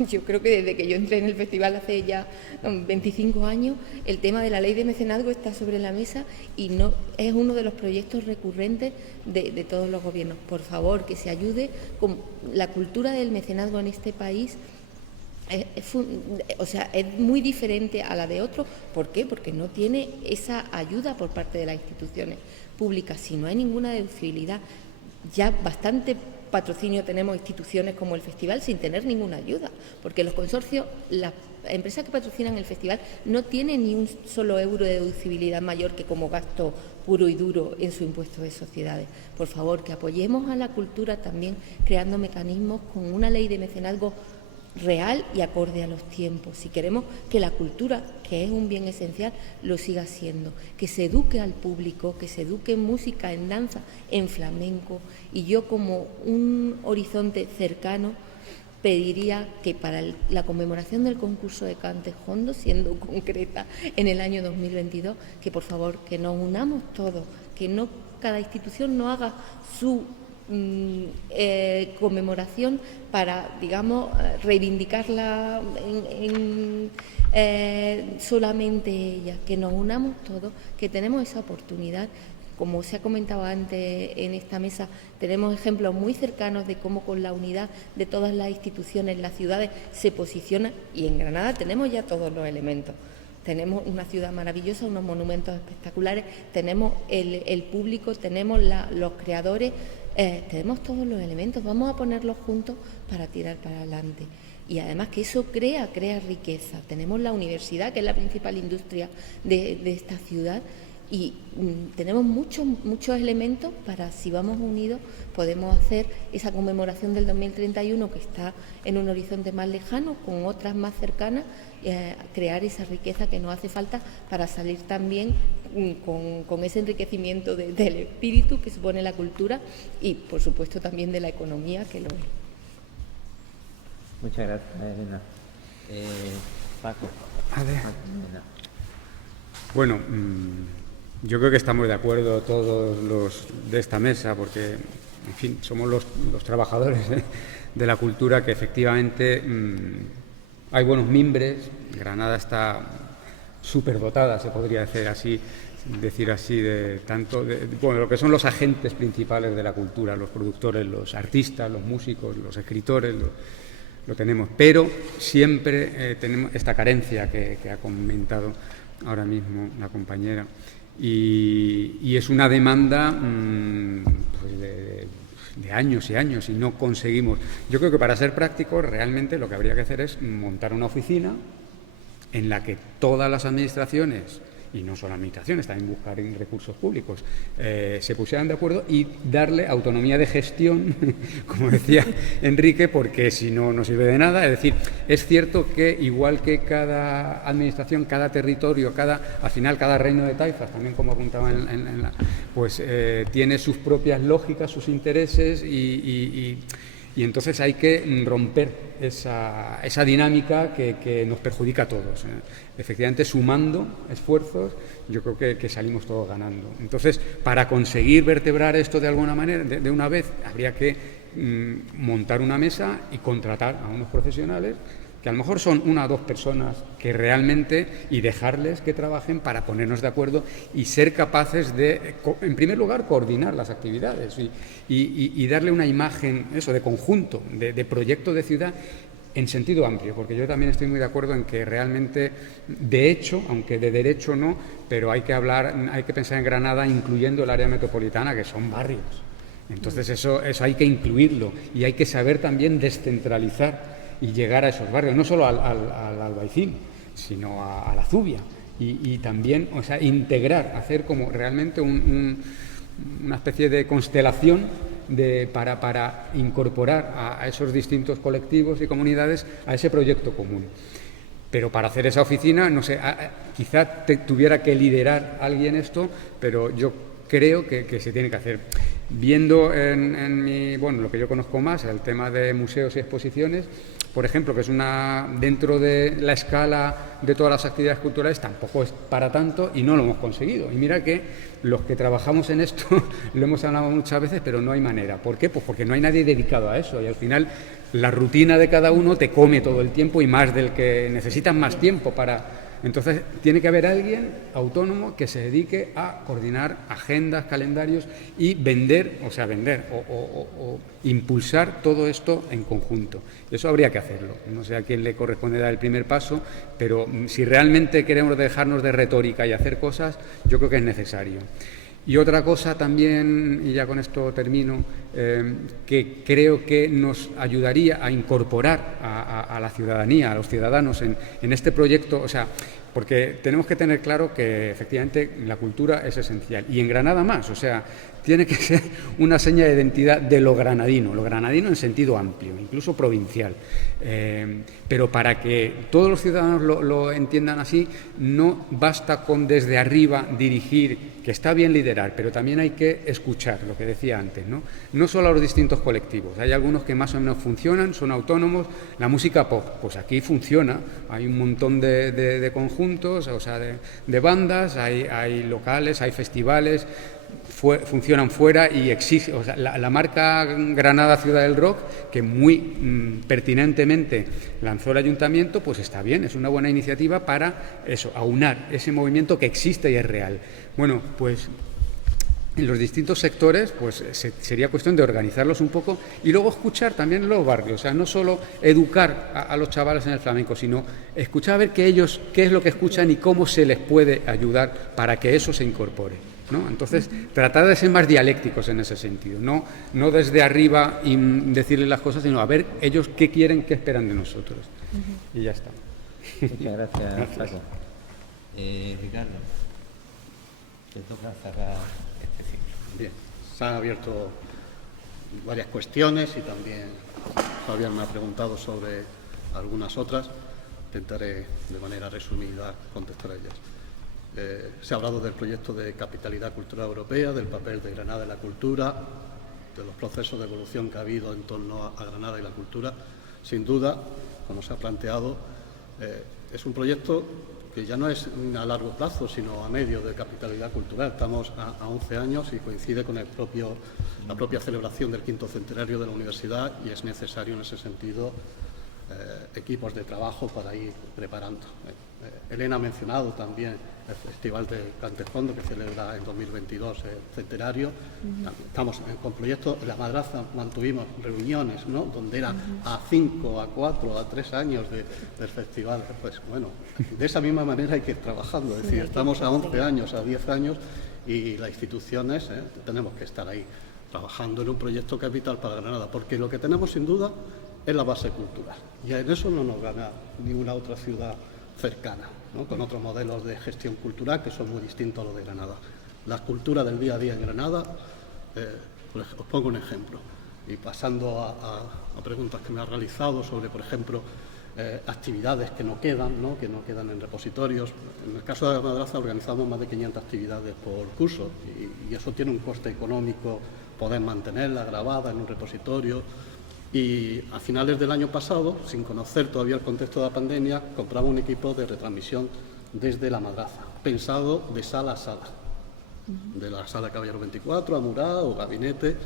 Yo creo que desde que yo entré en el festival hace ya 25 años, el tema de la ley de mecenazgo está sobre la mesa y no es uno de los proyectos recurrentes de todos los gobiernos. Por favor, que se ayude con la cultura del mecenazgo en este país. Es muy diferente a la de otros. ¿Por qué? Porque no tiene esa ayuda por parte de las instituciones públicas. Si no hay ninguna deducibilidad, ya bastante patrocinio tenemos instituciones como el festival sin tener ninguna ayuda, porque los consorcios, las empresas que patrocinan el festival no tienen ni un solo euro de deducibilidad mayor que como gasto puro y duro en su impuesto de sociedades. Por favor, que apoyemos a la cultura también creando mecanismos con una ley de mecenazgo real y acorde a los tiempos. Si queremos que la cultura, que es un bien esencial, lo siga siendo, que se eduque al público, que se eduque en música, en danza, en flamenco. Y yo, como un horizonte cercano, pediría que para la conmemoración del concurso de Cantejondo, siendo concreta en el año 2022, que por favor que nos unamos todos, que no cada institución no haga su conmemoración para, digamos, reivindicarla solamente ella, que nos unamos todos, que tenemos esa oportunidad. Como se ha comentado antes en esta mesa, tenemos ejemplos muy cercanos de cómo con la unidad de todas las instituciones, las ciudades se posicionan, y en Granada tenemos ya todos los elementos. Tenemos una ciudad maravillosa, unos monumentos espectaculares, tenemos el público, tenemos los creadores, tenemos todos los elementos. Vamos a ponerlos juntos para tirar para adelante. Y además que eso crea riqueza. Tenemos la universidad, que es la principal industria de esta ciudad, y tenemos muchos elementos para, si vamos unidos, podemos hacer esa conmemoración del 2031 que está en un horizonte más lejano, con otras más cercanas, crear esa riqueza que nos hace falta para salir también con ese enriquecimiento del espíritu que supone la cultura y, por supuesto, también de la economía, que lo es. Muchas gracias, Elena. Paco. Bueno, yo creo que estamos de acuerdo todos los de esta mesa, porque, en fin, somos los trabajadores de la cultura, que efectivamente hay buenos mimbres. Granada está superdotada, se podría decir así, de lo que son los agentes principales de la cultura, los productores, los artistas, los músicos, los escritores, lo tenemos, pero siempre tenemos esta carencia que ha comentado ahora mismo la compañera, y es una demanda pues de años y años, y no conseguimos. Yo creo que, para ser prácticos, realmente lo que habría que hacer es montar una oficina en la que todas las administraciones, y no solo administraciones, también buscar en recursos públicos, se pusieran de acuerdo y darle autonomía de gestión, como decía Enrique, porque si no, no sirve de nada. Es decir, es cierto que igual que cada administración, cada territorio, al final cada reino de taifas, también como apuntaba pues tiene sus propias lógicas, sus intereses, y entonces hay que romper esa dinámica que nos perjudica a todos. Efectivamente, sumando esfuerzos, yo creo que salimos todos ganando. Entonces, para conseguir vertebrar esto de alguna manera, de una vez, habría que montar una mesa y contratar a unos profesionales, que a lo mejor son 1 o 2 personas que realmente, y dejarles que trabajen para ponernos de acuerdo y ser capaces de, en primer lugar, coordinar las actividades y darle una imagen, eso, de conjunto, de proyecto de ciudad en sentido amplio, porque yo también estoy muy de acuerdo en que realmente, de hecho, aunque de derecho no, pero hay que pensar en Granada incluyendo el área metropolitana, que son barrios. Entonces eso hay que incluirlo, y hay que saber también descentralizar y llegar a esos barrios, no solo al Albaicín, sino a la Zubia, y también, o sea, integrar, hacer como realmente una especie de constelación para incorporar a esos distintos colectivos y comunidades a ese proyecto común. Pero para hacer esa oficina, no sé, quizá tuviera que liderar alguien esto, pero yo creo que se tiene que hacer. Viendo lo que yo conozco más, el tema de museos y exposiciones, por ejemplo, que es dentro de la escala de todas las actividades culturales, tampoco es para tanto y no lo hemos conseguido. Y mira que los que trabajamos en esto lo hemos hablado muchas veces, pero no hay manera. ¿Por qué? Pues porque no hay nadie dedicado a eso y al final la rutina de cada uno te come todo el tiempo y más del que necesitas más tiempo para... Entonces, tiene que haber alguien autónomo que se dedique a coordinar agendas, calendarios y vender o impulsar todo esto en conjunto. Eso habría que hacerlo. No sé a quién le corresponde dar el primer paso, pero si realmente queremos dejarnos de retórica y hacer cosas, yo creo que es necesario. Y otra cosa también, y ya con esto termino, que creo que nos ayudaría a incorporar a la ciudadanía, a los ciudadanos en este proyecto, o sea, porque tenemos que tener claro que efectivamente la cultura es esencial. Y en Granada más, o sea, tiene que ser una seña de identidad de lo granadino en sentido amplio, incluso provincial. Pero para que todos los ciudadanos lo entiendan así, no basta con desde arriba dirigir, que está bien liderar, pero también hay que escuchar, lo que decía antes, no solo a los distintos colectivos. Hay algunos que más o menos funcionan, son autónomos. La música pop, pues aquí funciona, hay un montón de conjuntos, o sea, de bandas, hay locales, hay festivales, funcionan fuera y exige, o sea, la marca Granada Ciudad del Rock, que muy pertinentemente lanzó el ayuntamiento, pues está bien, es una buena iniciativa para eso, aunar ese movimiento que existe y es real. Bueno, pues en los distintos sectores, pues sería cuestión de organizarlos un poco y luego escuchar también en los barrios, o sea, no solo educar a los chavales en el flamenco, sino escuchar a ver qué es lo que escuchan y cómo se les puede ayudar para que eso se incorpore, ¿no? Entonces, tratar de ser más dialécticos en ese sentido, no desde arriba y decirles las cosas, sino a ver ellos qué quieren, qué esperan de nosotros. Y ya está. Muchas gracias, Paco. Ricardo, te toca cerrar este ciclo. Bien, se han abierto varias cuestiones y también Fabián me ha preguntado sobre algunas otras. Intentaré de manera resumida contestar a ellas. Se ha hablado del proyecto de capitalidad cultural europea, del papel de Granada en la cultura, de los procesos de evolución que ha habido en torno a Granada y la cultura. Sin duda, como se ha planteado, es un proyecto que ya no es a largo plazo, sino a medio de capitalidad cultural. Estamos a 11 años y coincide con la propia celebración del 5º centenario de la universidad y es necesario en ese sentido equipos de trabajo para ir preparando. Elena ha mencionado también el Festival de Cantejondo, que celebra en 2022 el centenario. Estamos con proyectos. En la Madraza mantuvimos reuniones, ¿no?, donde era a 5, a 4, a 3 años del festival. Pues bueno, de esa misma manera hay que ir trabajando. Es decir, estamos a 11 años, a 10 años y las instituciones tenemos que estar ahí trabajando en un proyecto capital para Granada, porque lo que tenemos sin duda es la base cultural. Y en eso no nos gana ninguna otra ciudad cercana, ¿no?, con otros modelos de gestión cultural que son muy distintos a los de Granada. La cultura del día a día en Granada, pues os pongo un ejemplo, y pasando a preguntas que me ha realizado sobre, por ejemplo, actividades que no quedan, ¿no?, que no quedan en repositorios. En el caso de la Madraza organizamos más de 500 actividades por curso y eso tiene un coste económico poder mantenerla grabada en un repositorio. Y a finales del año pasado, sin conocer todavía el contexto de la pandemia, compramos un equipo de retransmisión desde la Madraza, pensado de sala a sala, de la sala Caballero 24 a Murat o Gabinete.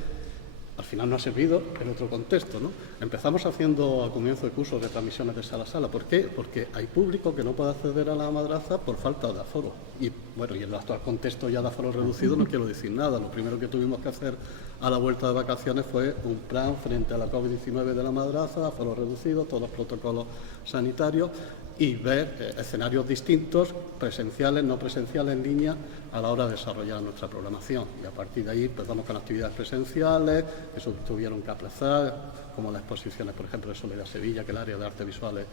Al final no ha servido en otro contexto, ¿no? Empezamos haciendo al comienzo de curso retransmisiones de sala a sala. ¿Por qué? Porque hay público que no puede acceder a la Madraza por falta de aforo. Y bueno, y en el actual contexto ya de aforo reducido no quiero decir nada. Lo primero que tuvimos que hacer a la vuelta de vacaciones fue un plan frente a la COVID-19 de la Madraza, aforo reducido, todos los protocolos sanitarios y ver escenarios distintos, presenciales, no presenciales, en línea, a la hora de desarrollar nuestra programación. Y a partir de ahí pues vamos con actividades presenciales, eso tuvieron que aplazar, como las exposiciones, por ejemplo, de Soledad Sevilla, que el área de artes visuales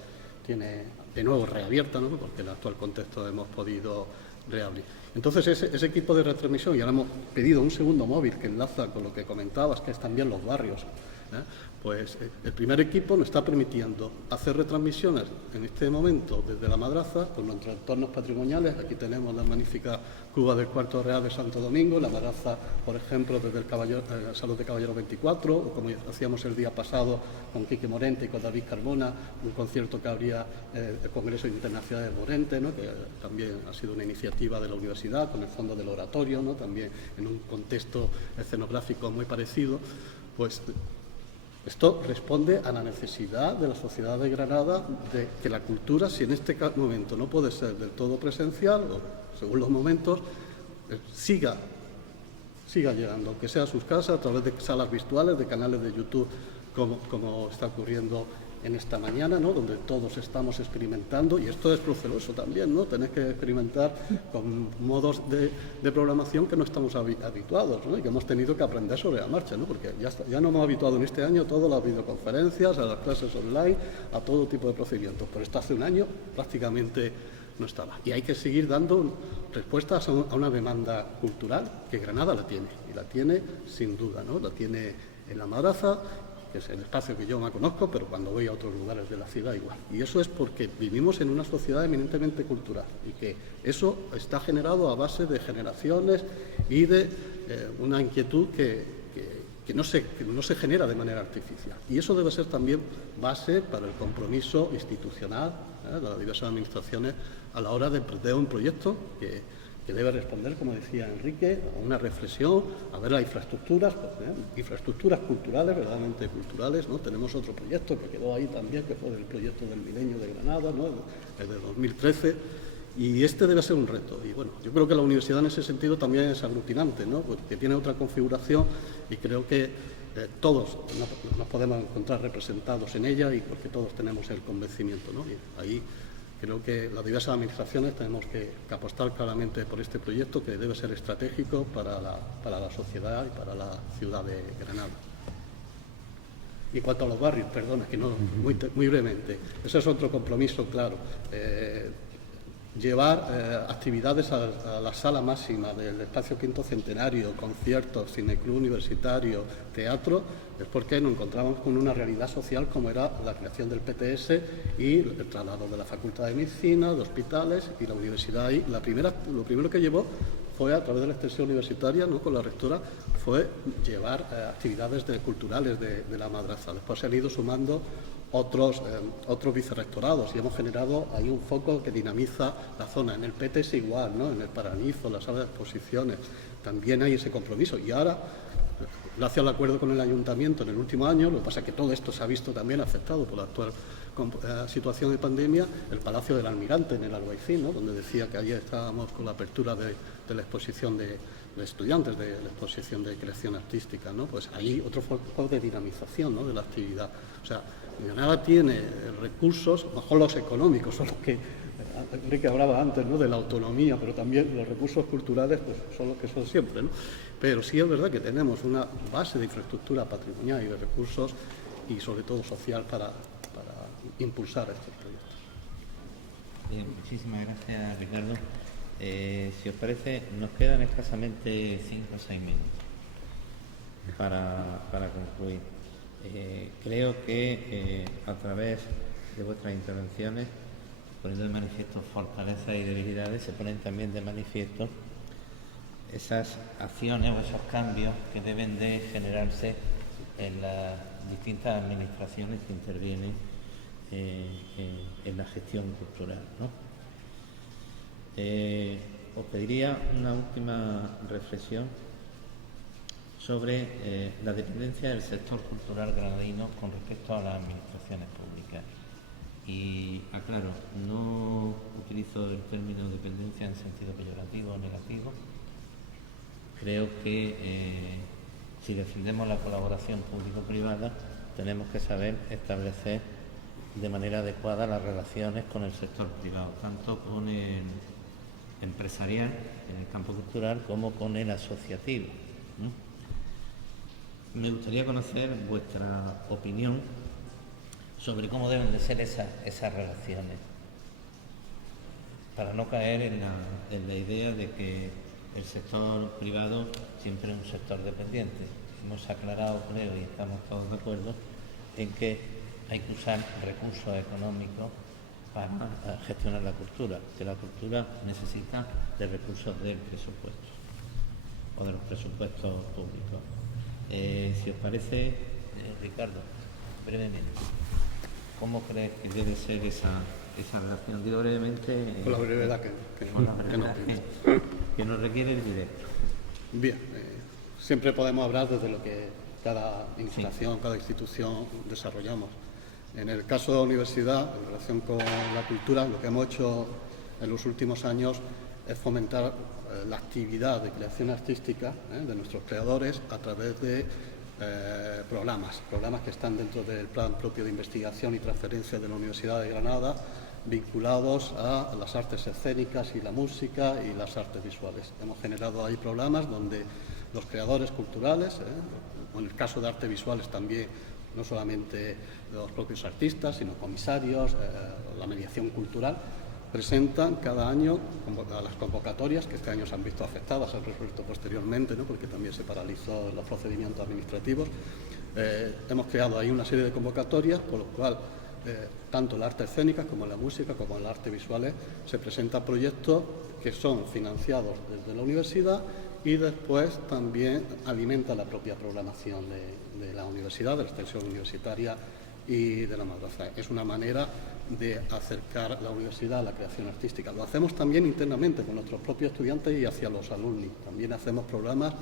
tiene de nuevo reabierta, ¿no?, porque en el actual contexto hemos podido reabrir. Entonces, ese equipo de retransmisión, y ahora hemos pedido un segundo móvil que enlaza con lo que comentabas, que es también los barrios. Pues el primer equipo nos está permitiendo hacer retransmisiones en este momento desde la Madraza con nuestros entornos patrimoniales. Aquí tenemos la magnífica cuba del Cuarto Real de Santo Domingo, la Madraza, por ejemplo, desde el Salón de Caballeros 24, o como hacíamos el día pasado con Quique Morente y con David Carmona, un concierto que habría el Congreso Internacional de Morente, ¿no?, que también ha sido una iniciativa de la universidad con el Fondo del Oratorio, ¿no?, también en un contexto escenográfico muy parecido. Pues esto responde a la necesidad de la sociedad de Granada de que la cultura, si en este momento no puede ser del todo presencial, o según los momentos, siga llegando, aunque sea a sus casas, a través de salas virtuales, de canales de YouTube, como está ocurriendo en esta mañana, ¿no?, donde todos estamos experimentando, y esto es proceloso también, ¿no?, tener que experimentar con modos de programación que no estamos habituados, ¿no?, y que hemos tenido que aprender sobre la marcha, ¿no?, porque ya nos hemos habituado en este año a todas las videoconferencias, a las clases online, a todo tipo de procedimientos, pero esto hace un año prácticamente no estaba. Y hay que seguir dando respuestas a una demanda cultural que Granada la tiene, y la tiene sin duda, ¿no?, la tiene en la Madraza, que es el espacio que yo más conozco, pero cuando voy a otros lugares de la ciudad igual. Y eso es porque vivimos en una sociedad eminentemente cultural y que eso está generado a base de generaciones y de una inquietud que no se genera de manera artificial. Y eso debe ser también base para el compromiso institucional de las diversas administraciones a la hora de emprender un proyecto que debe responder, como decía Enrique, a una reflexión, a ver las infraestructuras, infraestructuras culturales, verdaderamente culturales, ¿no? Tenemos otro proyecto que quedó ahí también, que fue el proyecto del Milenio de Granada, ¿no?, el de 2013, y este debe ser un reto. Y bueno, yo creo que la universidad en ese sentido también es aglutinante, ¿no?, porque tiene otra configuración y creo que todos nos podemos encontrar representados en ella y porque todos tenemos el convencimiento, ¿no? Y ahí creo que las diversas administraciones tenemos que apostar claramente por este proyecto que debe ser estratégico para la sociedad y para la ciudad de Granada. Y en cuanto a los barrios, perdona, que no, muy brevemente, ese es otro compromiso, claro. Llevar actividades a la sala máxima del espacio Quinto Centenario, conciertos, cineclub universitario, teatro, es porque nos encontramos con una realidad social como era la creación del PTS y el traslado de la Facultad de Medicina, de hospitales y la universidad ahí. Lo primero que llevó fue, a través de la extensión universitaria, ¿no?, con la rectora, fue llevar actividades culturales de la Madraza. Después se han ido sumando otros vicerrectorados y hemos generado ahí un foco que dinamiza la zona. En el PTS igual, ¿no?, en el Paranizo, la sala de exposiciones, también hay ese compromiso. Y ahora, gracias al acuerdo con el Ayuntamiento en el último año, lo que pasa es que todo esto se ha visto también afectado por la actual situación de pandemia, el Palacio del Almirante en el Albaicín, ¿no?, donde decía que ayer estábamos con la apertura de la exposición de estudiantes, de la exposición de creación artística, ¿no?, pues ahí otro foco de dinamización, ¿no?, de la actividad. O sea, Granada tiene recursos, mejor los económicos, son los que Enrique hablaba antes, ¿no?, de la autonomía, pero también los recursos culturales pues son los que son siempre, ¿no? Pero sí es verdad que tenemos una base de infraestructura patrimonial y de recursos y sobre todo social para impulsar estos proyectos. Bien, muchísimas gracias, Ricardo. Si os parece, nos quedan escasamente 5 o 6 minutos para concluir. Creo que a través de vuestras intervenciones, poniendo de manifiesto fortalezas y debilidades, se ponen también de manifiesto esas acciones o esos cambios que deben de generarse en las distintas administraciones que intervienen en la gestión cultural, ¿no? Os pediría una última reflexión sobre la dependencia del sector cultural granadino con respecto a las administraciones públicas. Y aclaro, no utilizo el término dependencia en sentido peyorativo o negativo. Creo que si defendemos la colaboración público-privada, tenemos que saber establecer de manera adecuada las relaciones con el sector privado, tanto con el empresarial en el campo cultural como con el asociativo, ¿no? Me gustaría conocer vuestra opinión sobre cómo deben de ser esas relaciones, para no caer en la idea de que el sector privado siempre es un sector dependiente. hemos aclarado, creo, y estamos todos de acuerdo, en que hay que usar recursos económicos para gestionar la cultura, que la cultura necesita de recursos del presupuesto o de los presupuestos públicos. Si os parece, Ricardo, brevemente, ¿cómo crees que debe ser esa relación? Digo brevemente, Con la brevedad que nos requiere el directo. Bien, siempre podemos hablar desde lo que cada administración, cada institución desarrollamos. En el caso de la universidad, en relación con la cultura, lo que hemos hecho en los últimos años es fomentar la actividad de creación artística de nuestros creadores a través de programas que están dentro del plan propio de investigación y transferencia de la Universidad de Granada, vinculados a las artes escénicas y la música y las artes visuales. Hemos generado ahí programas donde los creadores culturales, o en el caso de artes visuales también, no solamente los propios artistas, sino comisarios, la mediación cultural, presentan cada año a las convocatorias, que este año se han visto afectadas, se han resuelto posteriormente, ¿no?, porque también se paralizó los procedimientos administrativos. Hemos creado ahí una serie de convocatorias, con lo cual tanto la arte escénica como la música, como las artes visuales, se presentan proyectos que son financiados desde la universidad y después también alimenta la propia programación de la universidad, de la extensión universitaria y de la madraza. Es una manera de acercar la universidad a la creación artística. Lo hacemos también internamente con nuestros propios estudiantes y hacia los alumnos. También hacemos programas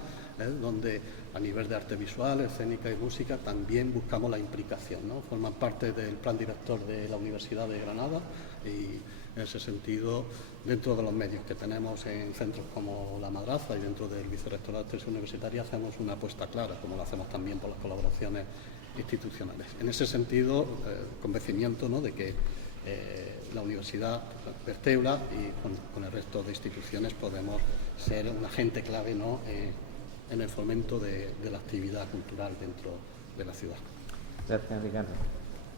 donde a nivel de arte visual, escénica y música también buscamos la implicación, ¿no? Forman parte del plan director de la Universidad de Granada y en ese sentido, dentro de los medios que tenemos en centros como La Madraza y dentro del Vicerrectorado de Extensión Universitaria, hacemos una apuesta clara, como lo hacemos también por las colaboraciones institucionales. En ese sentido, convencimiento, ¿no?, de que la Universidad Verteula y con el resto de instituciones podemos ser un agente clave, ¿no?, en el fomento de la actividad cultural dentro de la ciudad. Gracias, Ricardo.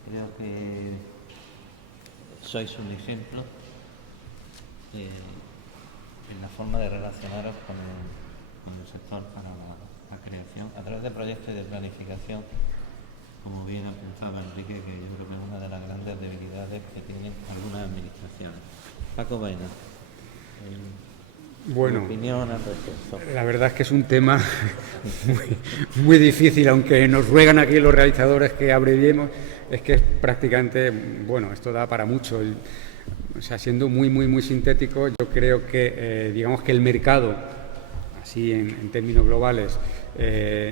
Creo que sois un ejemplo en la forma de relacionaros con el sector para la creación a través de proyectos y de planificación, como bien apuntaba Enrique, que yo creo que es una de las grandes debilidades que tienen algunas administraciones. Paco Baena, bueno, opinión al respecto. La verdad es que es un tema muy difícil, aunque nos ruegan aquí los realizadores que abreviemos, es que es prácticamente, bueno, esto da para mucho. O sea, siendo muy sintético, yo creo que, digamos que el mercado, así en términos globales,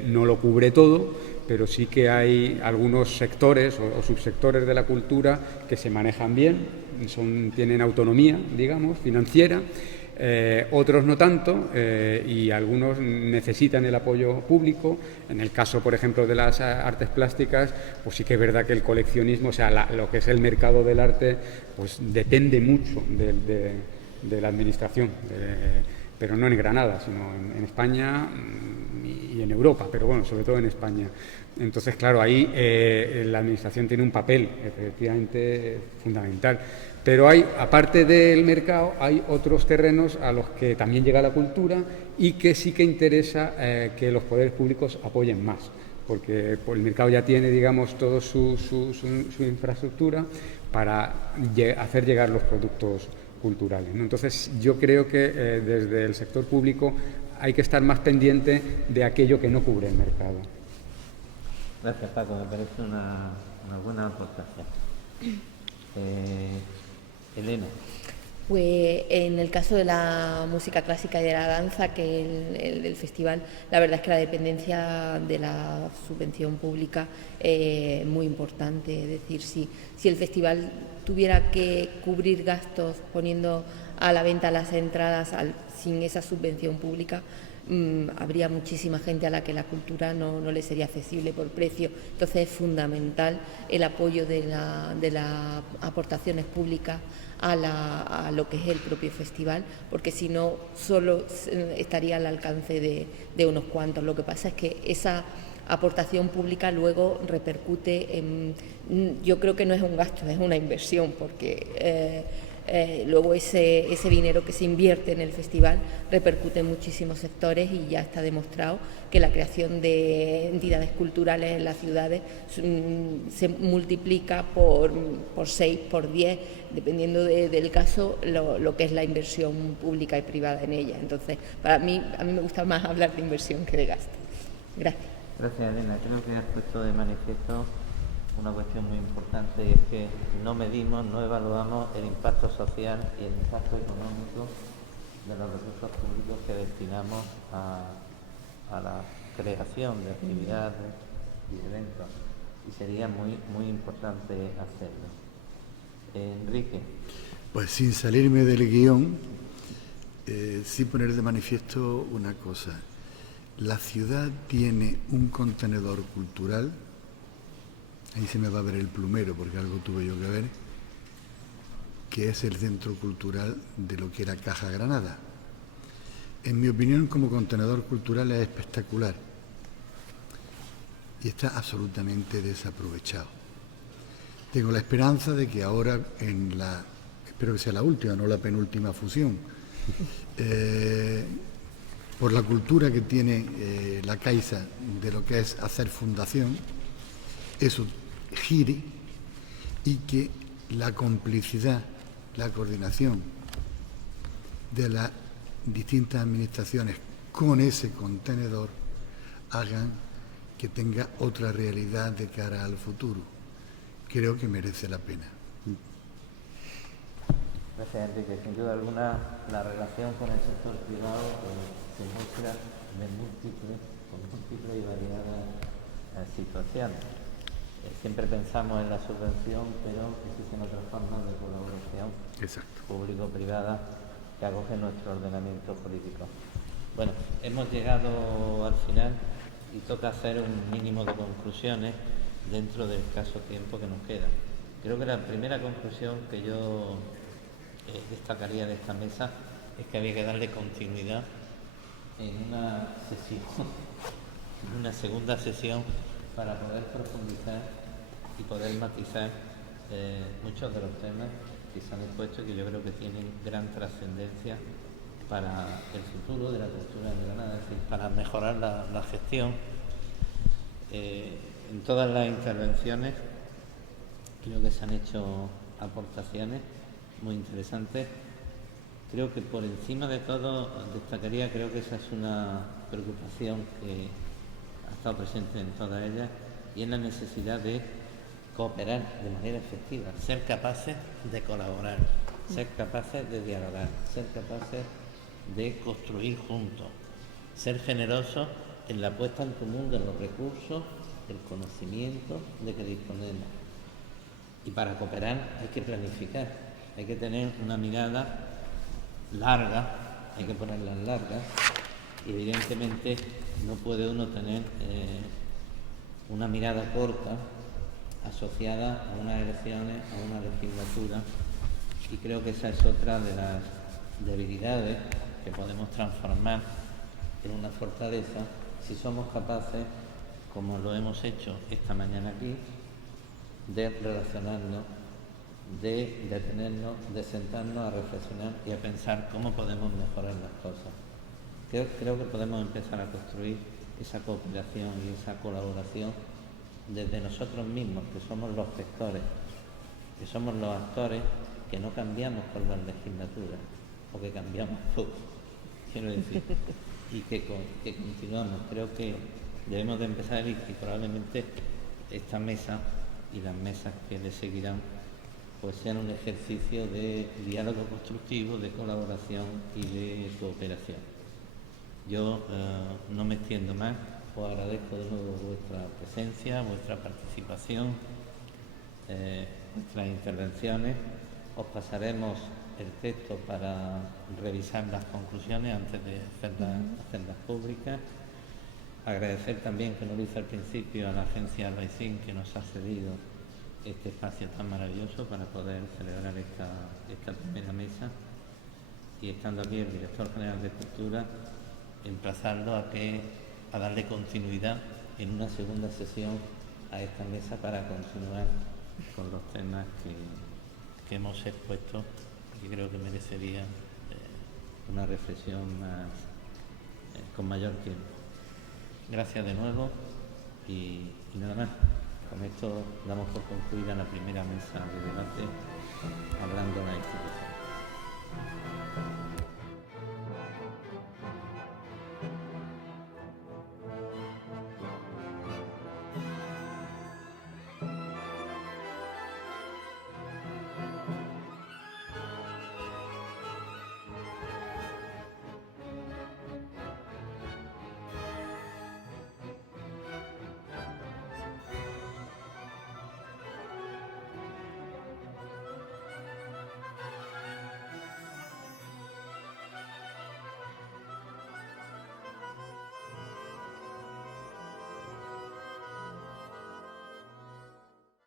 no lo cubre todo, pero sí que hay algunos sectores o subsectores de la cultura que se manejan bien, tienen autonomía, digamos, financiera. Otros no tanto y algunos necesitan el apoyo público. En el caso, por ejemplo, de las artes plásticas, pues sí que es verdad que el coleccionismo, o sea, lo que es el mercado del arte, pues depende mucho de la administración, pero no en Granada, sino en España y en Europa, pero bueno, sobre todo en España. Entonces, claro, ahí la administración tiene un papel efectivamente fundamental. Pero aparte del mercado, hay otros terrenos a los que también llega la cultura y que sí que interesa que los poderes públicos apoyen más, porque el mercado ya tiene, digamos, toda su infraestructura para hacer llegar los productos culturales, ¿no? Entonces, yo creo que desde el sector público hay que estar más pendiente de aquello que no cubre el mercado. Gracias, Paco, me parece una buena aportación. Elena. Pues en el caso de la música clásica y de la danza, que el festival, la verdad es que la dependencia de la subvención pública es muy importante. Es decir, si el festival tuviera que cubrir gastos poniendo a la venta las entradas sin esa subvención pública, habría muchísima gente a la que la cultura no le sería accesible por precio. Entonces es fundamental el apoyo de las aportaciones públicas a lo que es el propio festival, porque si no solo estaría al alcance de unos cuantos. Lo que pasa es que esa aportación pública luego repercute yo creo que no es un gasto, es una inversión, porque luego ese dinero que se invierte en el festival repercute en muchísimos sectores y ya está demostrado que la creación de entidades culturales en las ciudades se multiplica por 6, por 10, dependiendo del caso, lo que es la inversión pública y privada en ella. Entonces, a mí me gusta más hablar de inversión que de gasto. Gracias. Gracias, Elena. Creo que has puesto de manifiesto una cuestión muy importante, y es que no medimos, no evaluamos el impacto social y el impacto económico de los recursos públicos que destinamos a la creación de actividades y eventos, y sería muy importante hacerlo. Enrique. Pues sin salirme del guión, sí poner de manifiesto una cosa. La ciudad tiene un contenedor cultural, ahí se me va a ver el plumero porque algo tuve yo que ver, que es el centro cultural de lo que era Caja Granada. En mi opinión, como contenedor cultural es espectacular y está absolutamente desaprovechado. Tengo la esperanza de que ahora espero que sea la última, no la penúltima fusión, por la cultura que tiene la Caixa de lo que es hacer fundación, eso gire y que la complicidad, la coordinación de las distintas administraciones con ese contenedor hagan que tenga otra realidad de cara al futuro. Creo que merece la pena. Gracias, Enrique. Sin duda alguna, la relación con el sector privado se muestra con múltiples y variadas situaciones. Siempre pensamos en la subvención, pero existen otras formas de colaboración público-privada que acogen nuestro ordenamiento político. Bueno, hemos llegado al final y toca hacer un mínimo de conclusiones dentro del escaso tiempo que nos queda. Creo que la primera conclusión que yo destacaría de esta mesa es que había que darle continuidad en una segunda sesión para poder profundizar y poder matizar muchos de los temas que se han expuesto y que yo creo que tienen gran trascendencia para el futuro de la cultura en Granada, es decir, para mejorar la gestión. En todas las intervenciones creo que se han hecho aportaciones muy interesantes. Creo que por encima de todo destacaría, creo que esa es una preocupación que ha estado presente en todas ellas, y es la necesidad de cooperar de manera efectiva, ser capaces de colaborar, ser capaces de dialogar, ser capaces de construir juntos, ser generosos en la puesta en común de los recursos, del conocimiento de que disponemos. Y para cooperar hay que planificar, hay que tener una mirada larga, hay que ponerlas largas, y evidentemente no puede uno tener una mirada corta asociada a unas elecciones, a una legislatura, y creo que esa es otra de las debilidades que podemos transformar en una fortaleza si somos capaces, como lo hemos hecho esta mañana aquí, de relacionarnos, de detenernos, de sentarnos a reflexionar y a pensar cómo podemos mejorar las cosas. Creo que podemos empezar a construir esa cooperación y esa colaboración desde nosotros mismos, que somos los gestores, que somos los actores, que no cambiamos con las legislaturas, o que cambiamos poco, quiero decir, y que continuamos. Creo que debemos de empezar, y probablemente esta mesa y las mesas que le seguirán pues sean un ejercicio de diálogo constructivo, de colaboración y de cooperación. Yo no me extiendo más, os agradezco de nuevo vuestra presencia, vuestra participación, vuestras intervenciones. Os pasaremos el texto para revisar las conclusiones antes de hacerlas públicas. Agradecer también, que no lo hice al principio, a la agencia Albaicín, que nos ha cedido este espacio tan maravilloso para poder celebrar esta primera mesa, y estando aquí el director general de Cultura, emplazarlo a darle continuidad en una segunda sesión a esta mesa para continuar con los temas que hemos expuesto que creo que merecería una reflexión más, con mayor tiempo. Gracias de nuevo y nada más. Con esto damos por concluida la primera mesa de debate hablando de la institución.